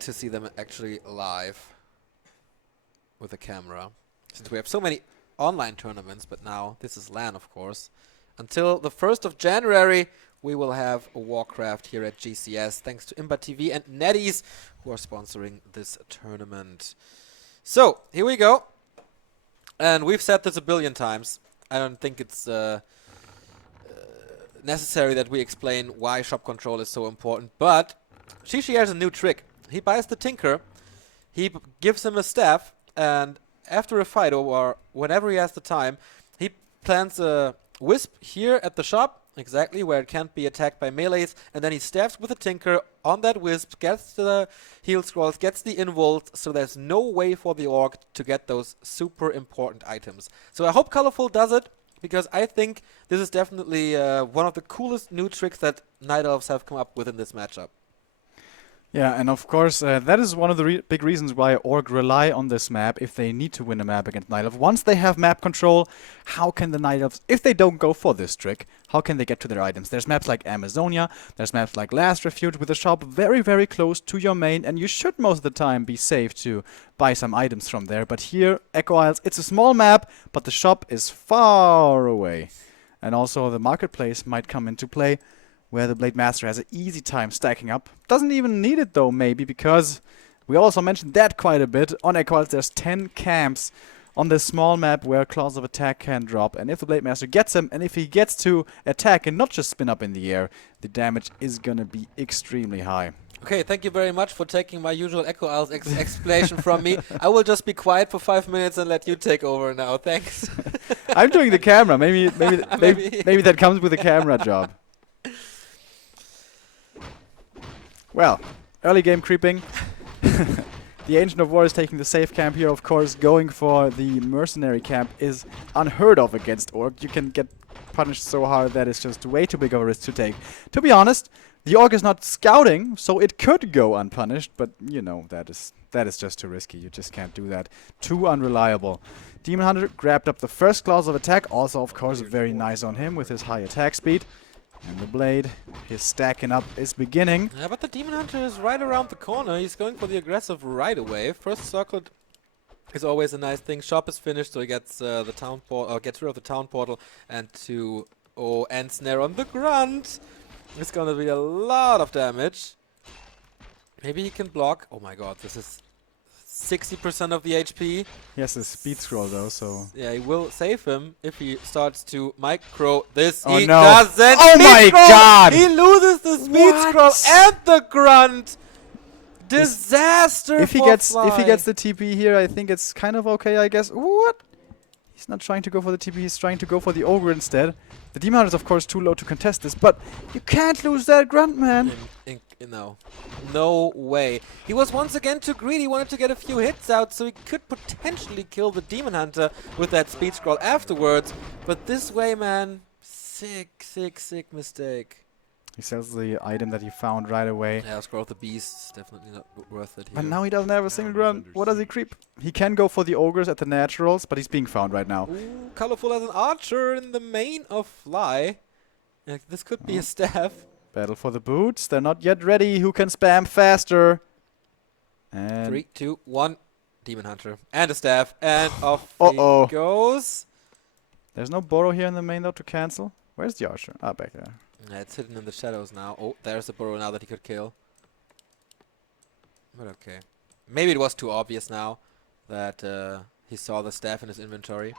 to see them actually live with a camera. Since we have so many online tournaments, but now this is LAN, of course. Until the 1st of January, we will have a Warcraft here at GCS, thanks to Imba TV and NetEase, who are sponsoring this tournament. So, here we go. And we've said this a billion times. I don't think it's necessary that we explain why shop control is so important, but Shishi has a new trick. He buys the Tinker, he gives him a staff, and after a fight or whenever he has the time, he plants a Wisp here at the shop, exactly where it can't be attacked by melees, and then he staffs with a Tinker on that Wisp, gets the heal scrolls, gets the involt, so there's no way for the Orc to get those super important items. So I hope Colorful does it, because I think this is definitely one of the coolest new tricks that Night Elves have come up with in this matchup. Yeah, and of course, that is one of the big reasons why Org rely on this map if they need to win a map against Night Elves. Once they have map control, how can the Night Elves, if they don't go for this trick, how can they get to their items? There's maps like Amazonia, there's maps like Last Refuge with a shop very, very close to your main, and you should most of the time be safe to buy some items from there. But here, Echo Isles, it's a small map, but the shop is far away. And also the marketplace might come into play, where the Blade Master has an easy time stacking up. Doesn't even need it though, maybe, because we also mentioned that quite a bit. On Echo Isles, there's 10 camps on this small map where Claws of Attack can drop. And if the Blade Master gets them, and if he gets to attack and not just spin up in the air, the damage is gonna be extremely high. Okay, thank you very much for taking my usual Echo Isles explanation from me. I will just be quiet for 5 minutes and let you take over now. Thanks. I'm doing the camera. Maybe that comes with a camera job. Well, early game creeping. The Ancient of War is taking the safe camp here, of course. Going for the mercenary camp is unheard of against Orc. You can get punished so hard that it's just way too big of a risk to take. To be honest, the Orc is not scouting, so it could go unpunished, but you know, that is just too risky. You just can't do that. Too unreliable. Demon Hunter grabbed up the first Claws of Attack, also of course very nice on him with his high attack speed. And the Blade, his stacking up is beginning. Yeah, but the Demon Hunter is right around the corner. He's going for the aggressive right away. First circle is always a nice thing. Shop is finished, so he gets the town portal, gets rid of the town portal, and end snare on the grunt. It's gonna be a lot of damage. Maybe he can block. Oh my god, this is 60% of the HP. He has a speed scroll though, so... Yeah, he will save him if he starts to micro this. Oh he no. doesn't. Oh my god! He loses the speed scroll and the grunt. Disaster if he for gets Fly. If he gets the TP here, I think it's kind of okay, I guess. What? He's not trying to go for the TP, he's trying to go for the Ogre instead. The Demon Hunter is of course too low to contest this, but you can't lose that grunt, man. No way. He was once again too greedy. He wanted to get a few hits out so he could potentially kill the Demon Hunter with that speed scroll afterwards. But this way, man, sick mistake. He sells the item that he found right away. Yeah, Scroll of the Beast, definitely not worth it here. But now he doesn't have a single grunt. What does he creep? He can go for the Ogres at the naturals, but he's being found right now. Ooh, Colorful as an archer in the main of Fly. This could be a staff. Battle for the boots. They're not yet ready. Who can spam faster? And 3, 2, 1. Demon Hunter. And a staff. And off he goes. There's no Burrow here in the main though to cancel. Where's the archer? Ah, back there. Yeah, it's hidden in the shadows now. Oh, there's a Burrow now that he could kill. But okay. Maybe it was too obvious now that he saw the staff in his inventory.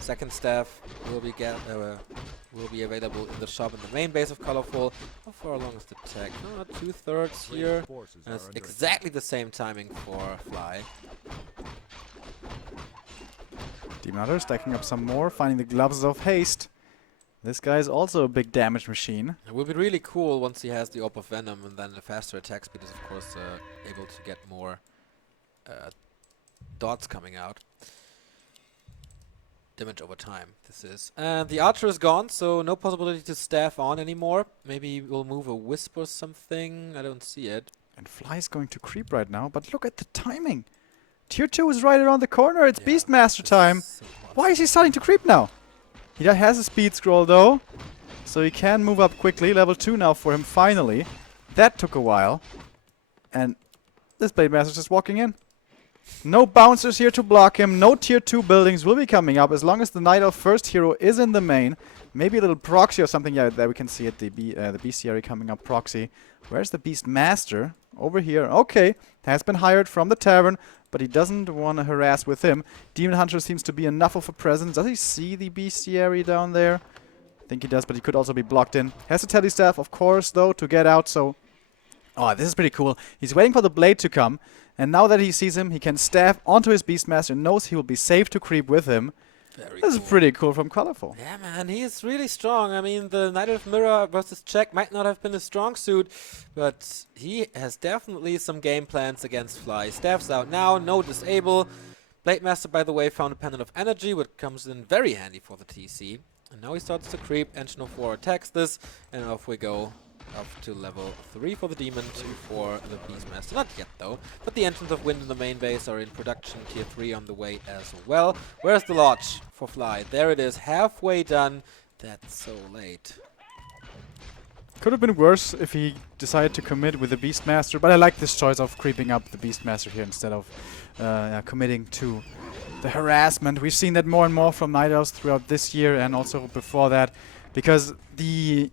Second staff will be available in the shop in the main base of Colorful. How far along is the tech? No, 2/3 here. And it's exactly the same timing for Fly. Demon Hunter stacking up some more, finding the gloves of haste. This guy is also a big damage machine. It will be really cool once he has the Orb of Venom, and then the faster attack speed is of course able to get more dots coming out. damage over time, this is. And the archer is gone, so no possibility to staff on anymore. Maybe we'll move a wisp or something. I don't see it. And Fly is going to creep right now, but look at the timing. Tier 2 is right around the corner. It's Beastmaster time. So Why is he starting to creep now? He has a speed scroll though, so he can move up quickly. Level 2 now for him finally. That took a while. And this Blade Master is just walking in. No bouncers here to block him. No tier 2 buildings will be coming up as long as the Night Elf first hero is in the main. Maybe a little proxy or something. Yeah, there we can see it. The bestiary coming up proxy. Where's the Beast Master? Over here. Okay. Has been hired from the tavern, but he doesn't want to harass with him. Demon Hunter seems to be enough of a presence. Does he see the bestiary down there? I think he does, but he could also be blocked in. Has the telestaff, of course, though, to get out, so... Oh, this is pretty cool. He's waiting for the blade to come, and now that he sees him, he can staff onto his Beastmaster and knows he will be safe to creep with him. This is pretty cool from Colorful. Yeah, man, he is really strong. I mean, the Night Elf Mirror versus Check might not have been a strong suit, but he has definitely some game plans against Fly. Staff's out now, no disable. Blade Master, by the way, found a pendant of energy, which comes in very handy for the TC. And now he starts to creep. Engine of War attacks this, and off we go. Up to level 3 for the Demon, 2 for the Beastmaster. Not yet though, but the Engines of Wind in the main base are in production, tier 3 on the way as well. Where's the Lodge for Fly? There it is, halfway done. That's so late. Could have been worse if he decided to commit with the Beastmaster, but I like this choice of creeping up the Beastmaster here instead of committing to the harassment. We've seen that more and more from Night Elves throughout this year and also before that, because the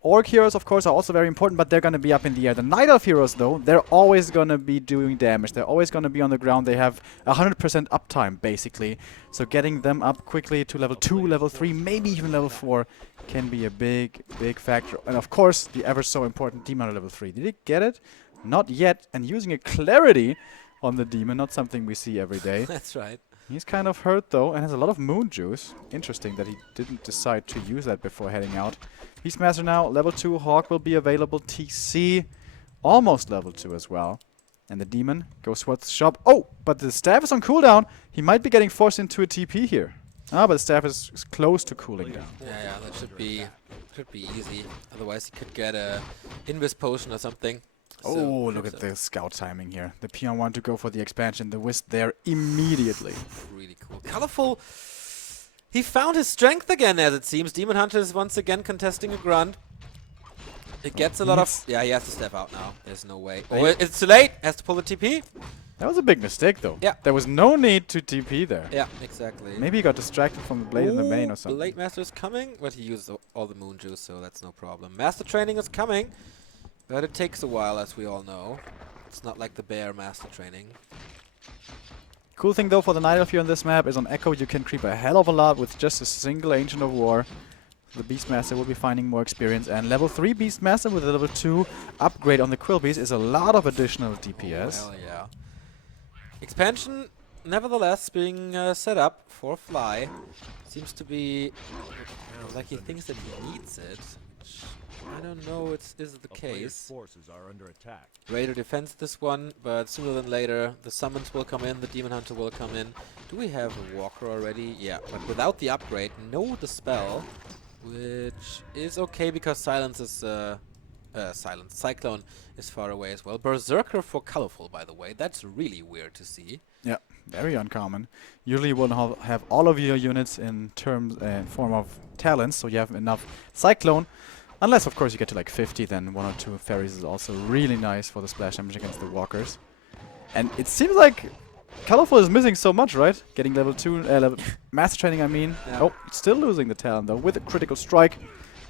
Orc heroes, of course, are also very important, but they're going to be up in the air. The Night Elf heroes, though, they're always going to be doing damage. They're always going to be on the ground. They have 100% uptime, basically. So getting them up quickly to level 2, level 3, maybe even level 4 can be a big, big factor. And, of course, the ever so important Demon level 3. Did he get it? Not yet. And using a Clarity on the Demon, not something we see every day. That's right. He's kind of hurt, though, and has a lot of Moon Juice. Interesting that he didn't decide to use that before heading out. Beastmaster now, level 2. Hawk will be available. TC, almost level 2 as well. And the Demon goes towards the shop. Oh, but the staff is on cooldown. He might be getting forced into a TP here. Ah, but the staff is close to cooling down. Yeah, that should be easy. Otherwise, he could get a Invis potion or something. Oh, So, look at the scout timing here. The Peon wanted to go for the expansion. The Wisp there immediately. Really cool. Colorful. He found his strength again, as it seems. Demon Hunter is once again contesting a grunt. It gets a lot of... Yeah, he has to step out now. There's no way. Oh, it's too late. Has to pull the TP. That was a big mistake, though. Yeah. There was no need to TP there. Yeah, exactly. Maybe he got distracted from the blade in the main or something. Blade Master is coming, but he used all the Moon Juice, so that's no problem. Master Training is coming, but it takes a while, as we all know. It's not like the Bear Master Training. Cool thing, though, for the Night Elf here on this map is on Echo you can creep a hell of a lot with just a single Ancient of War. The Beastmaster will be finding more experience, and level 3 Beastmaster with a level 2 upgrade on the Quilbeast is a lot of additional DPS. Oh, hell yeah. Expansion, nevertheless, being set up for Fly. Seems to be like he thinks that he needs it. Which I don't know is the case. Forces are under attack. Raider defends this one, but sooner than later the summons will come in, the Demon Hunter will come in. Do we have a Walker already? Yeah, but without the upgrade, no Dispel, which is okay because Silence is Cyclone is far away as well. Berserker for Colorful, by the way. That's really weird to see. Yeah, very uncommon. Usually you want to have all of your units in form of talents, so you have enough Cyclone. Unless, of course, you get to like 50, then 1 or 2 fairies is also really nice for the splash damage against the walkers. And it seems like Colorful is missing so much, right? Getting level 2, Master Training, I mean. Yeah. Oh, still losing the talent, though, with a critical strike.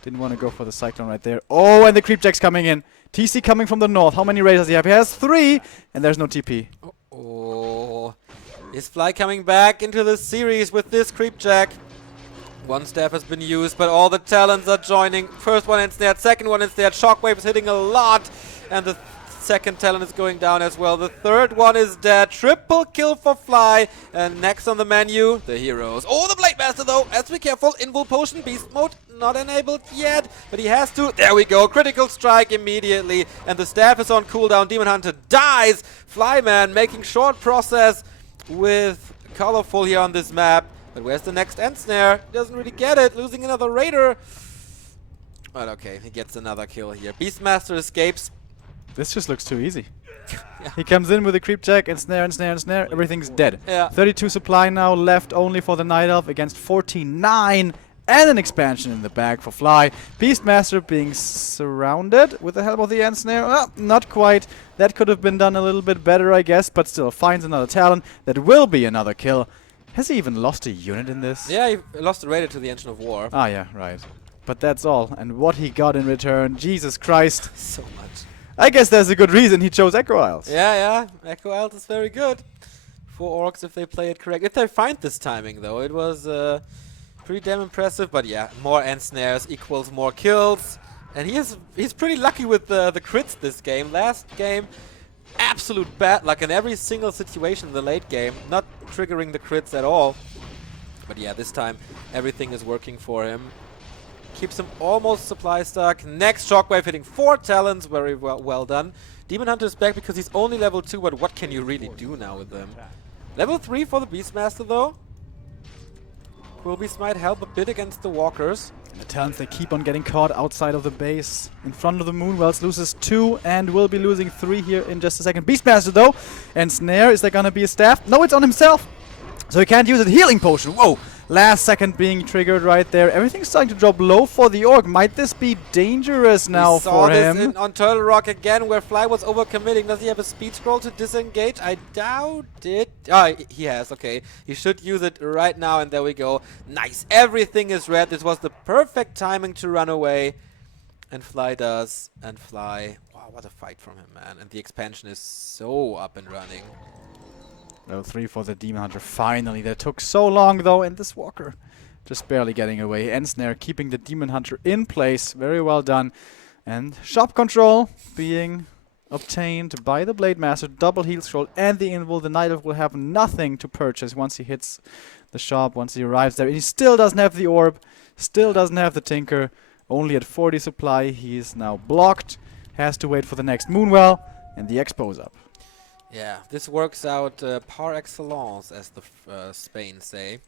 Didn't want to go for the Cyclone right there. Oh, and the Creepjack's coming in. TC coming from the north. How many raiders does he have? He has 3, and there's no TP. Oh, is Fly coming back into the series with this Creepjack? One staff has been used, but all the talents are joining. First one ensnared, second one ensnared. Shockwave is hitting a lot, and the second talent is going down as well. The third one is dead. Triple kill for Fly, and next on the menu, the heroes. Oh, the Blade Master though, has to be careful. Invul Potion, Beast Mode, not enabled yet, but he has to. There we go, critical strike immediately, and the staff is on cooldown. Demon Hunter dies. Flyman making short process with Colorful here on this map. But where's the next end snare? Doesn't really get it. Losing another Raider. But okay, he gets another kill here. Beastmaster escapes. This just looks too easy. Yeah. He comes in with a creep check and snare and snare and snare. Everything's dead. Yeah. 32 supply now left only for the Night Elf against 49. And an expansion in the bag for Fly. Beastmaster being surrounded with the help of the end snare. Well, not quite. That could have been done a little bit better, I guess, but still finds another talent. That will be another kill. Has he even lost a unit in this? Yeah, he lost a Raider to the Engine of War. Ah, yeah, right. But that's all. And what he got in return, Jesus Christ. So much. I guess there's a good reason he chose Echo Isles. Yeah. Echo Isles is very good for Orcs if they play it correct. If they find this timing, though, it was pretty damn impressive. But yeah, more end snares equals more kills. And he's pretty lucky with the crits this game. Last game, absolute bad luck in every single situation in the late game. Not triggering the crits at all. But yeah, this time everything is working for him. Keeps him almost supply stuck. Next Shockwave hitting 4 talents. Very well done. Demon Hunter is back because he's only level 2, but what can you really do now with them? Level 3 for the Beastmaster though. Quillbeast might help a bit against the Walkers. The talents, they keep on getting caught outside of the base. In front of the Moonwells, loses 2 and will be losing 3 here in just a second. Beastmaster though. And Snare, is there gonna be a staff? No, it's on himself. So he can't use a healing potion. Whoa! Last second being triggered right there. Everything's starting to drop low for the Orc. Might this be dangerous now for him? We saw this on Turtle Rock again, where Fly was overcommitting. Does he have a speed scroll to disengage? I doubt it. Ah, he has. Okay. He should use it right now, and there we go. Nice. Everything is red. This was the perfect timing to run away. And Fly does. And Fly... Wow, what a fight from him, man. And the expansion is so up and running. Level 3 for the Demon Hunter. Finally. That took so long, though. And this Walker just barely getting away. End Snare keeping the Demon Hunter in place. Very well done. And shop control being obtained by the Blade Master. Double heal scroll and the invul. The Night Elf will have nothing to purchase once he hits the shop, once he arrives there. And he still doesn't have the orb. Still doesn't have the Tinker. Only at 40 supply. He is now blocked. Has to wait for the next Moonwell. And the Expo's up. Yeah, this works out par excellence, as the Spain say.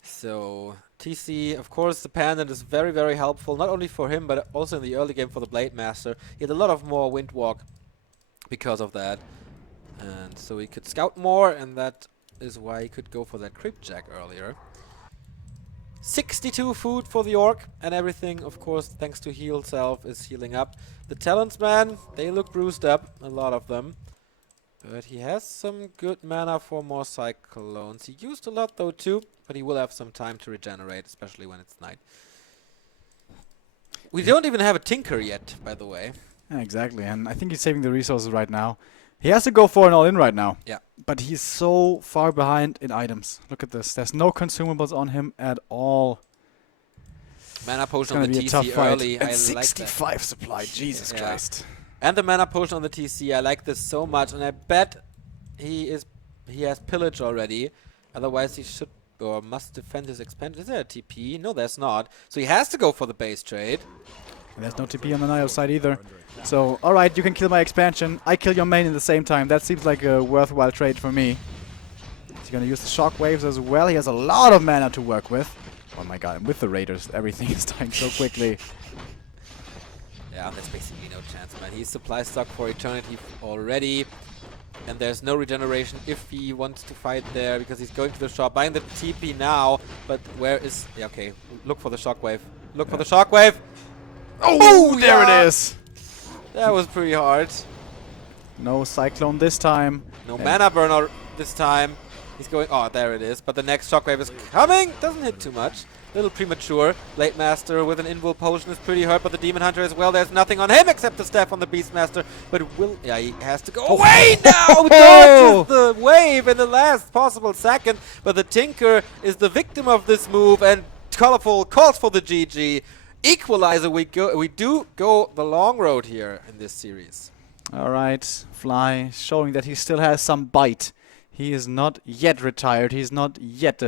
So, TC, of course, the Pendant is very, very helpful, not only for him, but also in the early game for the Blade Master. He had a lot of more Windwalk because of that. And so he could scout more, and that is why he could go for that Creep Jack earlier. 62 food for the Orc, and everything, of course, thanks to heal self, is healing up. The Talents, man, they look bruised up, a lot of them. But he has some good mana for more Cyclones. He used a lot though too, but he will have some time to regenerate, especially when it's night. We don't even have a Tinker yet, by the way. Yeah, exactly, and I think he's saving the resources right now. He has to go for an all-in right now. Yeah. But he's so far behind in items. Look at this. There's no consumables on him at all. Mana potion on the Be a tough TC fight. early. And I 65 like that. supply. Jesus Christ. And the mana potion on the TC. I like this so much, and I bet he has pillage already. Otherwise, he should or must defend his expansion. Is there a TP? No, there's not. So he has to go for the base trade. And there's no TP on the Nile side either. So, alright, you can kill my expansion. I kill your main at the same time. That seems like a worthwhile trade for me. He's gonna use the shockwaves as well. He has a lot of mana to work with. Oh my god, and with the Raiders, everything is dying so quickly. Yeah, there's basically no chance, man. He's supply stock for eternity already. And there's no regeneration if he wants to fight there, because he's going to the shop, buying the TP now. But where is... Yeah, okay, look for the shockwave. Look for the shockwave! Oh, there it is! That was pretty hard. No Cyclone this time. No mana burner this time. He's going... Oh, there it is. But the next shockwave is coming! Doesn't hit too much. Little premature. Blade Master with an invul potion is pretty hurt, but the Demon Hunter as well. There's nothing on him except the staff on the Beastmaster. But yeah, he has to go away now! Dodges the wave in the last possible second. But the Tinker is the victim of this move, and Colorful calls for the GG. Equalizer, we do go the long road here in this series. Alright, Fly showing that he still has some bite. He is not yet retired. He's not yet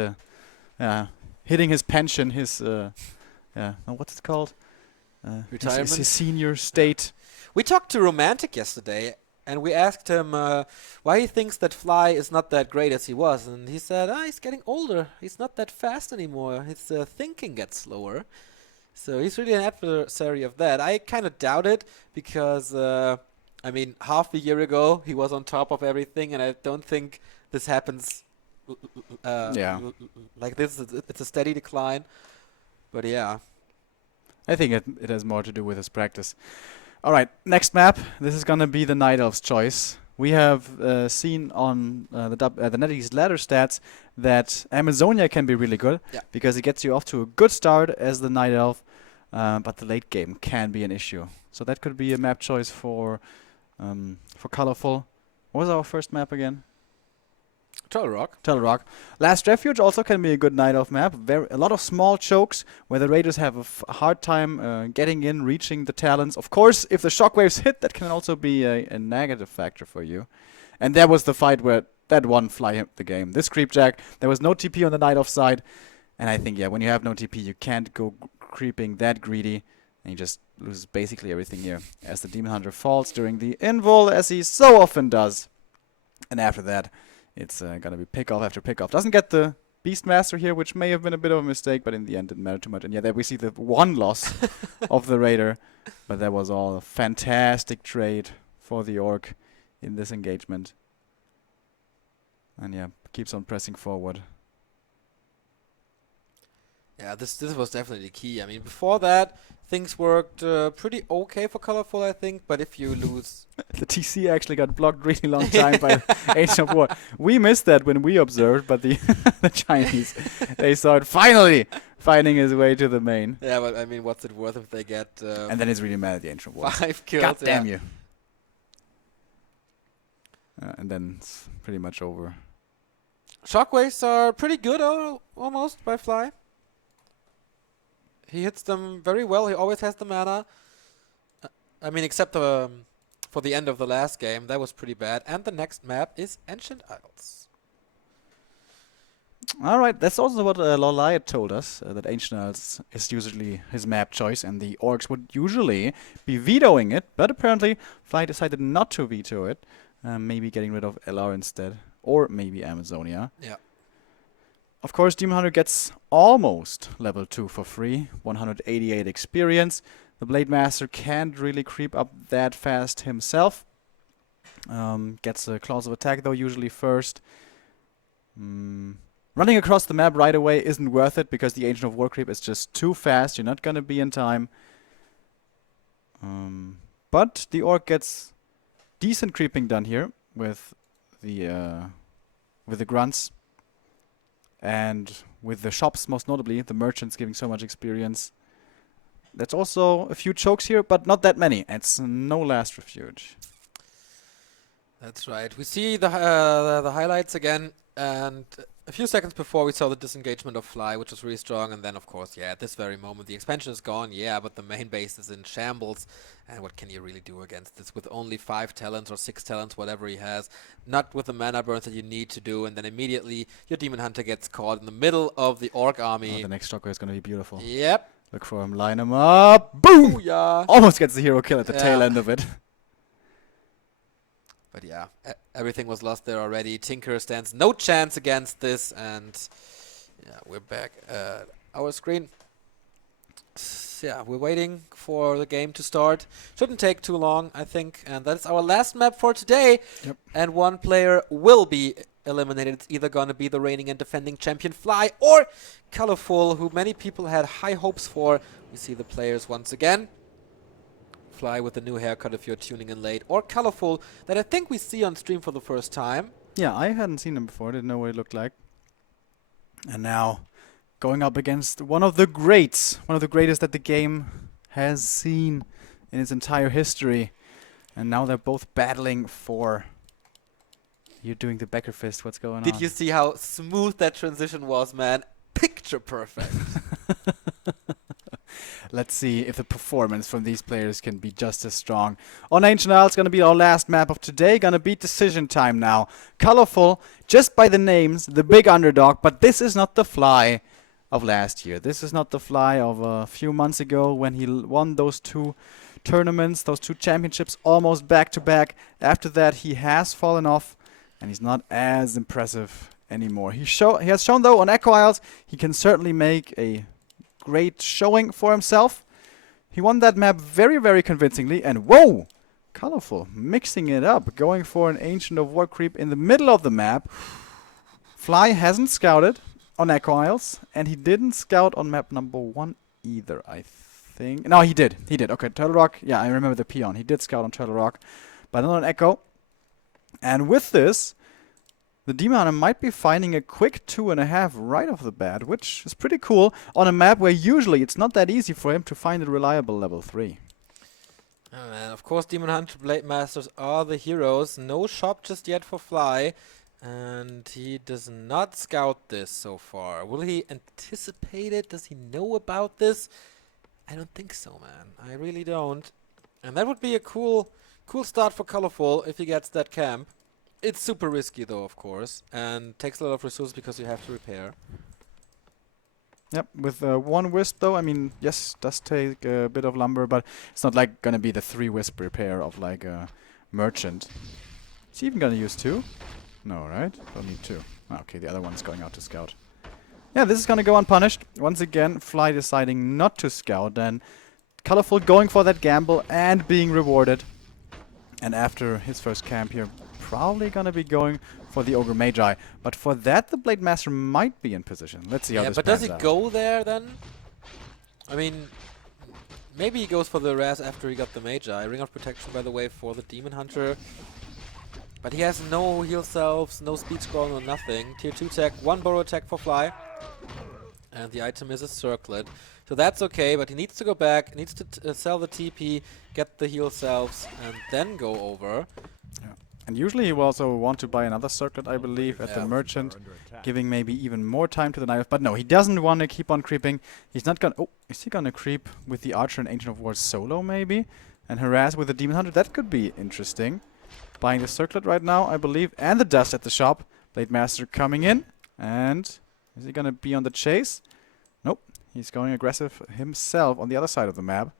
hitting his pension, his what's it called? Retirement? His senior state. We talked to Romantic yesterday, And we asked him why he thinks that Fly is not that great as he was. And he said, he's getting older. He's not that fast anymore. His thinking gets slower. So he's really an adversary of that. I kind of doubt it because, half a year ago he was on top of everything, and I don't think this happens like this. It's a steady decline. But yeah. I think it has more to do with his practice. All right, next map. This is going to be the Night Elf's choice. We have seen on the NetEase ladder stats that Amazonia can be really good because it gets you off to a good start as the Night Elf, but the late game can be an issue. So that could be a map choice for Colorful. What was our first map again? Turtle Rock. Last Refuge also can be a good Night Elf map. A lot of small chokes where the Raiders have a hard time getting in, reaching the talents. Of course, if the shockwaves hit, that can also be a negative factor for you. And there was the fight where that one Fly hit the game. This Creepjack, there was no TP on the Night Elf side. And I think, when you have no TP, you can't go creeping that greedy. And you just lose basically everything here. As the Demon Hunter falls during the invul, as he so often does. And after that, it's going to be pick-off after pick-off. Doesn't get the Beastmaster here, which may have been a bit of a mistake, but in the end didn't matter too much. And there we see the one loss of the Raider. But that was all a fantastic trade for the Orc in this engagement. And keeps on pressing forward. Yeah, this was definitely the key. I mean, before that, things worked pretty okay for Colorful, I think. But if you lose... The TC actually got blocked really long time by Age of War. We missed that when we observed, but the Chinese, they saw it finally finding his way to the main. Yeah, but I mean, what's it worth if they get... and then it's really mad at the Ancient War. 5 kills. God damn you. And then it's pretty much over. Shockwaves are pretty good almost by Fly. He hits them very well. He always has the mana. Except for the end of the last game. That was pretty bad. And the next map is Ancient Isles. All right. That's also what Loliot told us, that Ancient Isles is usually his map choice, and the Orcs would usually be vetoing it. But apparently, Fly decided not to veto it. Maybe getting rid of LR instead. Or maybe Amazonia. Yeah. Of course, Demon Hunter gets almost level 2 for free, 188 experience. The Blade Master can't really creep up that fast himself. Gets a Claws of Attack though, usually first. Running across the map right away isn't worth it because the Ancient of War creep is just too fast. You're not going to be in time. But the Orc gets decent creeping done here with the grunts. And with the shops, most notably, the merchants giving so much experience. There's also a few chokes here, but not that many. It's no Last Refuge. That's right. We see the highlights again, and a few seconds before we saw the disengagement of Fly, which was really strong, and then of course, at this very moment the expansion is gone, but the main base is in shambles, and what can you really do against this with only 5 talents or 6 talents, whatever he has, not with the mana burns that you need to do, and then immediately your Demon Hunter gets caught in the middle of the Orc army. The next shockwave is going to be beautiful. Yep. Look for him, line him up, boom! Booyah. Almost gets the hero kill at the tail end of it. But everything was lost there already. Tinker stands no chance against this, and we're back at our screen. We're waiting for the game to start. Shouldn't take too long, I think, and that's our last map for today. Yep. And one player will be eliminated. It's either going to be the reigning and defending champion Fly or Colorful, who many people had high hopes for. We see the players once again. Fly with the new haircut if you're tuning in late, or Colorful, that I think we see on stream for the first time. Yeah, I hadn't seen him before, didn't know what he looked like. And now, going up against one of the greats, one of the greatest that the game has seen in its entire history. And now they're both battling for... You're doing the Becker fist, what's going on? Did you see how smooth that transition was, man? Picture perfect. Let's see if the performance from these players can be just as strong. On Ancient Isle, it's going to be our last map of today. Going to be decision time now. Colorful, just by the names, the big underdog. But this is not the Fly of last year. This is not the Fly of a few months ago when he won those two tournaments, those 2 championships almost back-to-back. After that, he has fallen off, and he's not as impressive anymore. He has shown, though, on Echo Isles, he can certainly make a great showing for himself. He won that map very, very convincingly, and whoa! Colorful, mixing it up, going for an Ancient of War creep in the middle of the map. Fly hasn't scouted on Echo Isles, and he didn't scout on map number 1 either, I think. No, he did. He did. Okay, Turtle Rock. Yeah, I remember the peon. He did scout on Turtle Rock, but not on Echo. And with this, the Demon Hunter might be finding a quick 2.5 right off the bat, which is pretty cool on a map where usually it's not that easy for him to find a reliable level 3. Oh, man. Of course, Demon Hunter Blade Masters are the heroes. No shop just yet for Fly. And he does not scout this so far. Will he anticipate it? Does he know about this? I don't think so, man. I really don't. And that would be a cool start for Colorful if he gets that camp. It's super risky, though, of course. And takes a lot of resources because you have to repair. Yep, with 1 Wisp though, I mean, yes, does take a bit of lumber, but it's not like gonna be the 3 Wisp repair of like a merchant. Is he even gonna use 2? No, right? Don't need 2. Okay, the other one's going out to scout. Yeah, this is gonna go unpunished. Once again, Fly deciding not to scout, and Colorful going for that gamble and being rewarded. And after his first camp here, probably gonna be going for the Ogre Magi. But for that, the Blade Master might be in position. Let's see how this but pans does he out. go there then? I mean, maybe he goes for the Raz after he got the Magi. Ring of Protection, by the way, for the Demon Hunter. But he has no heal selves, no speed scroll, no nothing. Tier 2 tech, 1 burrow attack for Fly. And the item is a circlet. So that's okay, but he needs to go back, needs to sell the TP, get the heal selves, and then go over. Yeah. And usually he will also want to buy another circlet, I believe, at the merchant, giving maybe even more time to the knife. But no, he doesn't want to keep on creeping. He's not gonna... Oh, is he gonna creep with the Archer and Ancient of War solo, maybe? And harass with the Demon Hunter? That could be interesting. Buying the circlet right now, I believe, and the dust at the shop. Blade Master coming in, and is he gonna be on the chase? Nope, he's going aggressive himself on the other side of the map.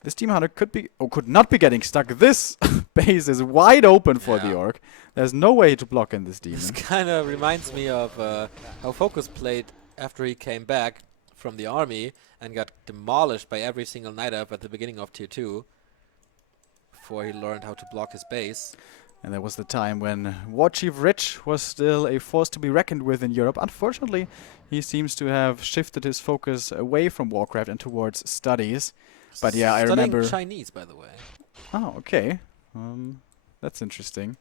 This Demon Hunter could not be getting stuck. This base is wide open for the Orc. There's no way to block in this Demon. This kind of reminds me of how Focus played after he came back from the army and got demolished by every single Night Elf at the beginning of Tier 2. Before he learned how to block his base. And that was the time when War Chief Rich was still a force to be reckoned with in Europe. Unfortunately, he seems to have shifted his focus away from Warcraft and towards studies. But yeah, I remember... Chinese, by the way. Oh, okay. That's interesting.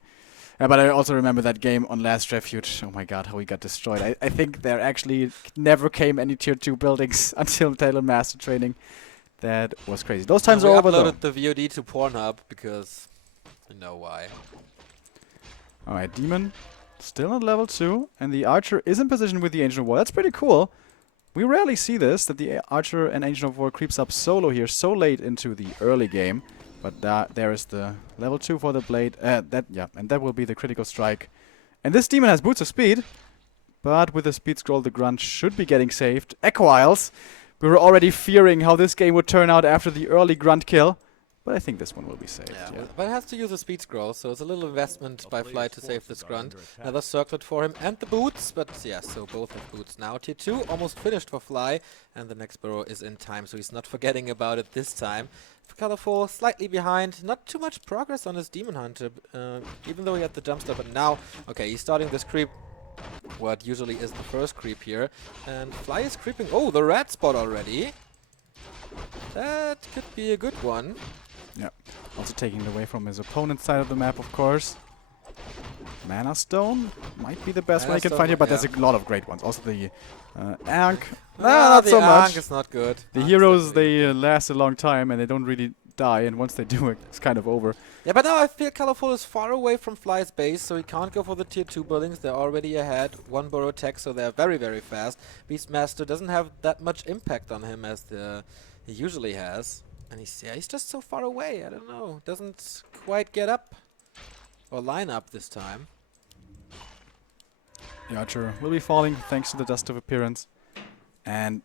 Yeah, but I also remember that game on Last Refuge. Oh my god, how he got destroyed. I think there actually never came any Tier 2 buildings until Taylor Master Training. That was crazy. Those times are over though. We uploaded the VOD to Pornhub because you know why. Alright, Demon still at level 2, and the Archer is in position with the Ancient of War. That's pretty cool. We rarely see this, that the Archer and Ancient of War creeps up solo here so late into the early game. But there is the level 2 for the Blade. And that will be the critical strike. And this Demon has Boots of Speed, but with the Speed Scroll, the Grunt should be getting saved. Echo Isles. We were already fearing how this game would turn out after the early Grunt kill. But I think this one will be saved. Yeah. But it has to use a speed scroll, so it's a little investment by Fly to save this Grunt. Another circlet for him and the boots, but yeah, so both have boots now. Tier 2 almost finished for Fly, and the next burrow is in time, so he's not forgetting about it this time. Colorful, slightly behind, not too much progress on his Demon Hunter, even though he had the jumpstart, but now, okay, he's starting this creep. What usually is the first creep here. And Fly is creeping. Oh, the red spot already. That could be a good one. Yeah. Also taking it away from his opponent's side of the map, of course. Mana Stone might be the best one I can find here, but there's a lot of great ones. Also the Ankh. Not so much. Ankh is not good. The heroes, they last a long time and they don't really die, and once they do it, it's kind of over. Yeah, but now I feel Colorful is far away from Fly's base, so he can't go for the Tier 2 buildings. They're already ahead. 1 burrow attack, so they're very, very fast. Beastmaster doesn't have that much impact on him as he usually has. And he's just so far away. I don't know. Doesn't quite get up or line up this time. The Archer will be falling thanks to the Dust of Appearance. And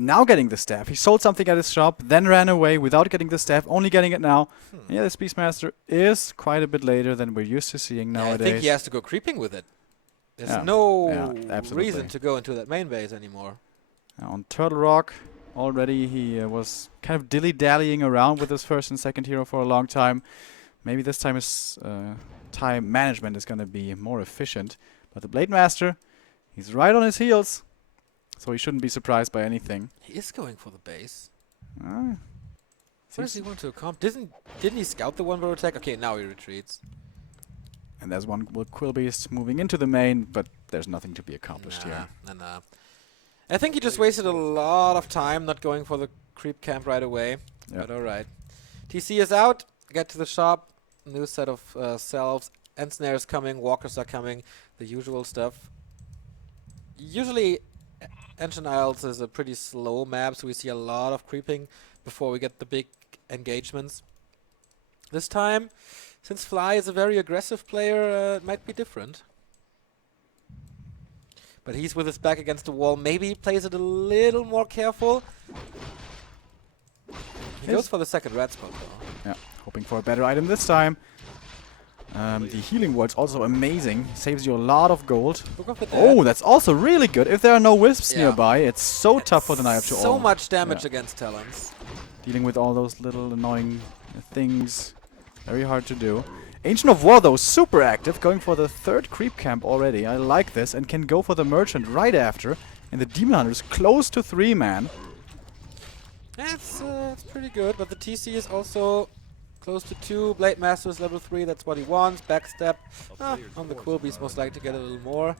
now getting the staff. He sold something at his shop, then ran away without getting the staff, only getting it now. Yeah, this Beastmaster is quite a bit later than we're used to seeing nowadays. I think he has to go creeping with it. There's no reason to go into that main base anymore. On Turtle Rock, already he was kind of dilly-dallying around with his first and second hero for a long time. Maybe this time his time management is going to be more efficient. But the Blade Master, he's right on his heels, so he shouldn't be surprised by anything. He is going for the base. Where does he want to accomplish? Didn't he scout the one-row attack? Okay, now he retreats. And there's one Quill Beast moving into the main, but there's nothing to be accomplished here. Nah. I think he just wasted a lot of time not going for the creep camp right away. Yep. But alright. TC is out. Get to the shop. New set of selves. End snares coming. Walkers are coming. The usual stuff. Usually, Ancient Isles is a pretty slow map, so we see a lot of creeping before we get the big engagements. This time, since Fly is a very aggressive player, it might be different. But he's with his back against the wall. Maybe he plays it a little more careful. He goes for the second red spot, though. Yeah, hoping for a better item this time. The healing ward's also amazing. Saves you a lot of gold. Oh, that's also really good. If there are no wisps nearby, it's so tough for the Knife to so much damage against Talons. Dealing with all those little annoying things. Very hard to do. Ancient of War, though, super active, going for the third creep camp already. I like this, and can go for the Merchant right after. And the Demon Hunter's close to 3-man. That's pretty good, but the TC is also close to 2. Blade Master is level 3, that's what he wants. Backstep on the Quill Beast, most likely to get a little more.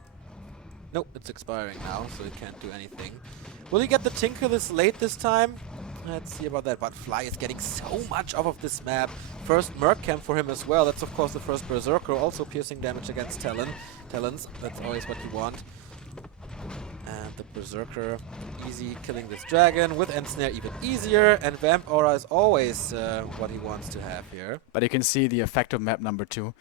Nope, it's expiring now, so he can't do anything. Will he get the Tinker this late this time? Let's see about that, but Fly is getting so much off of this map. First Merc camp for him as well. That's of course the first Berserker, also piercing damage against Talons. That's always what you want. And the Berserker, easy killing this dragon. With End Snare even easier. And Vamp Aura is always what he wants to have here. But you can see the effect of map number 2.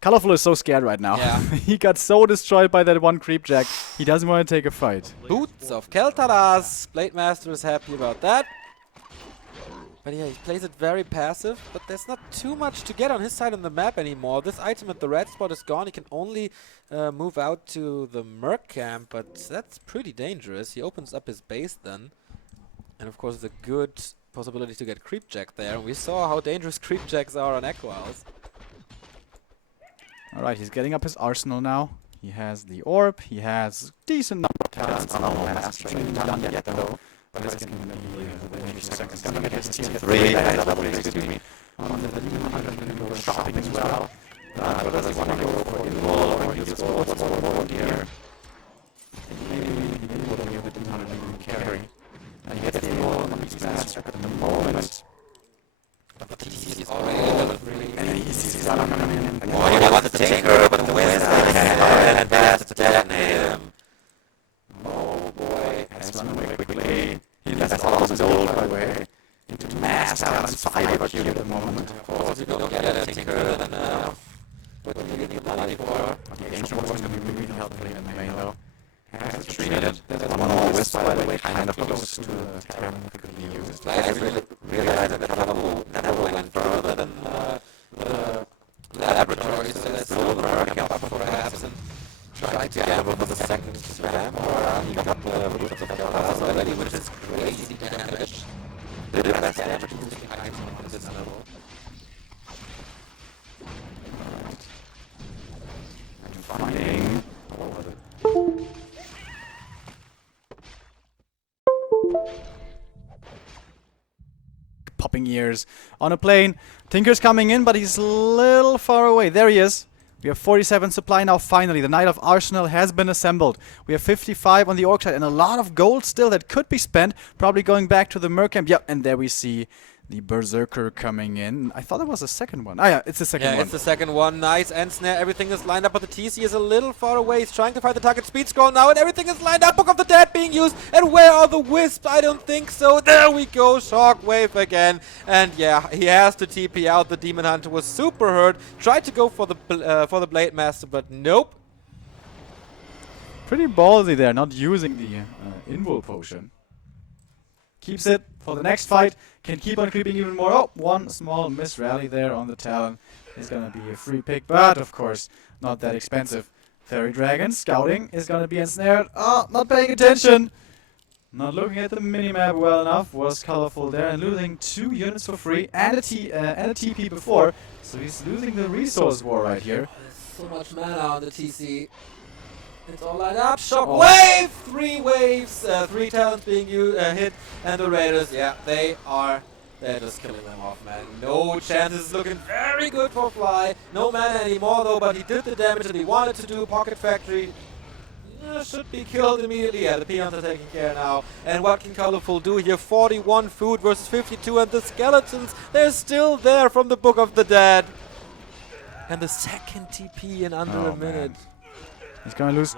Colorful is so scared right now. Yeah. He got so destroyed by that one Creepjack. He doesn't want to take a fight. Boots of Keltaras. Blade Master is happy about that. But yeah, he plays it very passive, but there's not too much to get on his side on the map anymore. This item at the red spot is gone. He can only move out to the Merc camp, but that's pretty dangerous. He opens up his base then. And of course, the good possibility to get Creepjack there. And we saw how dangerous Creepjacks are on Echo Isles. Alright, he's getting up his arsenal now. He has the orb, he has decent number of talents. No master training done yet though. But it's going to be in a few seconds. Going to get his tier 3 level, excuse me. On the Demon Hunter going to go shopping as well. But does he want to go for Invul or use what's more here? Maybe Invul will the Demon Hunter carry. And he gets the Invul on the Beastmaster at the moment. But the TC is already level 3. And he sees that coming in. Oh, you want the Tinker, but the Wizard and best to detonate him. Oh boy, has run away quickly. He lets all his gold right away into mass talents 5 cube at the moment. Of course, if you don't get a Tinker, then what do you need the money for? The Ancient War's going to be really helpful in the main though. Has retreated. There's one more Wisp, by the way, kind of close to the Terran that could be used. I really realized that the trouble never went further than the laboratory, so let's throw the Merc camp up perhaps and try to gamble for the second spam, or he got the Boots of Keltaras already, which is crazy damage. The best damage using item on this level. Alright. And finding over the popping ears on a plane. Tinker's coming in, but he's a little far away. There he is. We have 47 supply now, finally. The Knight of Arsenal has been assembled. We have 55 on the Orc side and a lot of gold still that could be spent. Probably going back to the Merc camp. Yep, and there we see the Berserker coming in. I thought it was the second one. Ah, yeah, it's the second one. Yeah, it's the second one. Nice. End Snare. Everything is lined up, but the TC is a little far away. He's trying to find the target speed scroll now, and everything is lined up. Book of the Dead being used. And where are the Wisps? I don't think so. There we go. Shockwave again. And yeah, he has to TP out. The Demon Hunter was super hurt. Tried to go for the Blade Master, but nope. Pretty ballsy there, not using the Invul potion. keeps it for the next fight, can keep on creeping even more. Oh, one small miss rally there on the Talon is going to be a free pick, but of course not that expensive. Fairy Dragon scouting is going to be ensnared. Oh, not paying attention. Not looking at the minimap well enough. Was colorful there and losing 2 units for free and a TP before. So he's losing the resource war right here. There's so much mana on the TC. It's all lined up. Shockwave! 3 waves, 3 talents being hit, and the Raiders, yeah, they're just killing them off, man. No chances. Looking very good for Fly. No mana anymore, though, but he did the damage that he wanted to do. Pocket Factory should be killed immediately. Yeah, the peons are taking care now. And what can Colorful do here? 41 food versus 52, and the skeletons, they're still there from the Book of the Dead. And the second TP in under a minute. Man. He's going to lose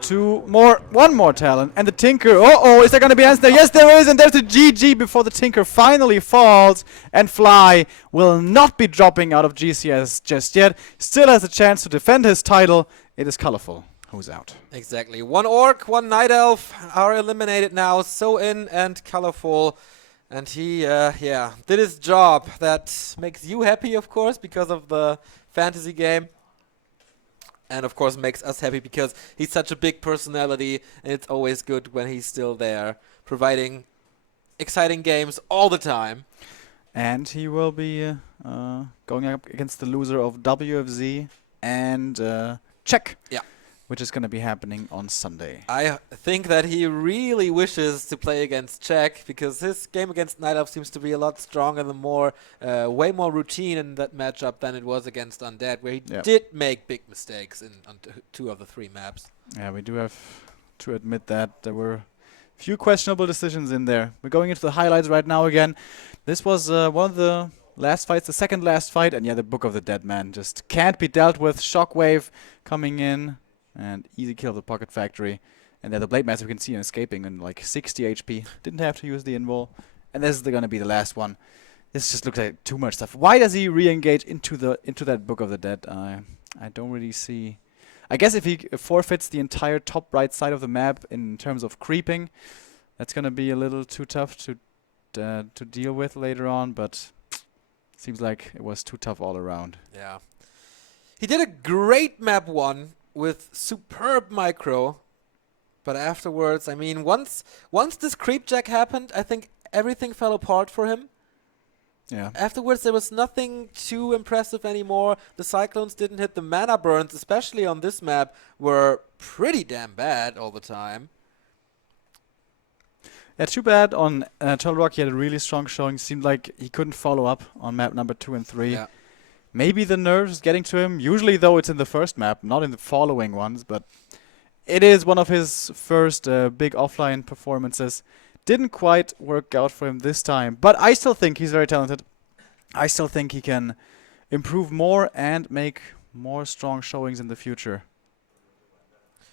one more talent. And the Tinker, is there going to be an answer there? Yes, there is, and there's a GG before the Tinker finally falls. And Fly will not be dropping out of GCS just yet. Still has a chance to defend his title. It is Colorful who's out. Exactly. 1 Orc, 1 Night Elf are eliminated now. So in and Colorful. And he, did his job. That makes you happy, of course, because of the fantasy game. And of course makes us happy because he's such a big personality, and it's always good when he's still there, providing exciting games all the time. And he will be going up against the loser of WFZ and Czech. Yeah. Which is going to be happening on Sunday. I think that he really wishes to play against Czech, because his game against Night Elf seems to be a lot stronger and way more routine in that matchup than it was against Undead, where he did make big mistakes on 2 of the 3 maps. Yeah, we do have to admit that there were a few questionable decisions in there. We're going into the highlights right now again. This was one of the last fights, the second last fight, and the Book of the Dead, man, just can't be dealt with. Shockwave coming in. And easy kill of the Pocket Factory. And then the Blade Master we can see him escaping in like 60 HP. Didn't have to use the invul. And this is going to be the last one. This just looks like too much stuff. Why does he re-engage into that Book of the Dead? I don't really see. I guess if he forfeits the entire top right side of the map in terms of creeping, that's going to be a little too tough to deal with later on. But seems like it was too tough all around. Yeah. He did a great map 1. With superb micro, but afterwards, I mean, once this creep jack happened, I think everything fell apart for him. Yeah. Afterwards, there was nothing too impressive anymore. The Cyclones didn't hit. The mana burns, especially on this map, were pretty damn bad all the time. Yeah, too bad on Turtle Rock. He had a really strong showing. Seemed like he couldn't follow up on map number 2 and 3. Yeah. Maybe the nerves getting to him. Usually, though, it's in the first map, not in the following ones. But it is one of his first big offline performances. Didn't quite work out for him this time. But I still think he's very talented. I still think he can improve more and make more strong showings in the future.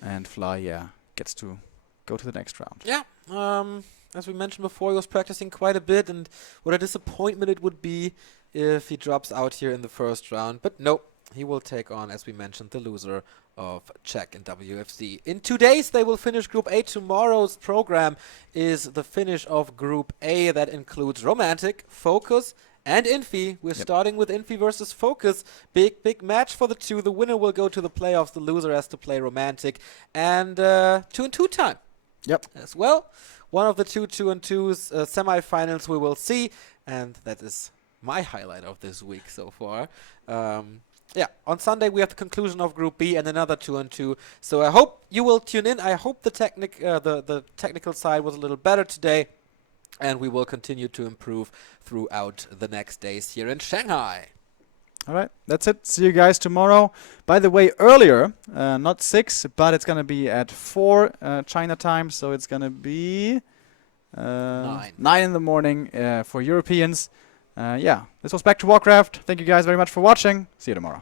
And Fly, gets to go to the next round. Yeah. As we mentioned before, he was practicing quite a bit. And what a disappointment it would be if he drops out here in the first round. But no, he will take on, as we mentioned, the loser of Czech and WFC. In 2 days, they will finish Group A. Tomorrow's program is the finish of Group A. That includes Romantic, Focus, and Infi. We're starting with Infi versus Focus. Big match for the 2. The winner will go to the playoffs. The loser has to play Romantic. And 2-2 time. Yep. As well. One of the 2-2-2's semifinals we will see. And that is my highlight of this week so far. On Sunday we have the conclusion of Group B and another 2-2. So I hope you will tune in. I hope the technical side was a little better today, and we will continue to improve throughout the next days here in Shanghai. All right, that's it. See you guys tomorrow. By the way, earlier, not 6, but it's going to be at 4 China time, so it's going to be 9 in the morning for Europeans. This was Back to Warcraft. Thank you guys very much for watching. See you tomorrow.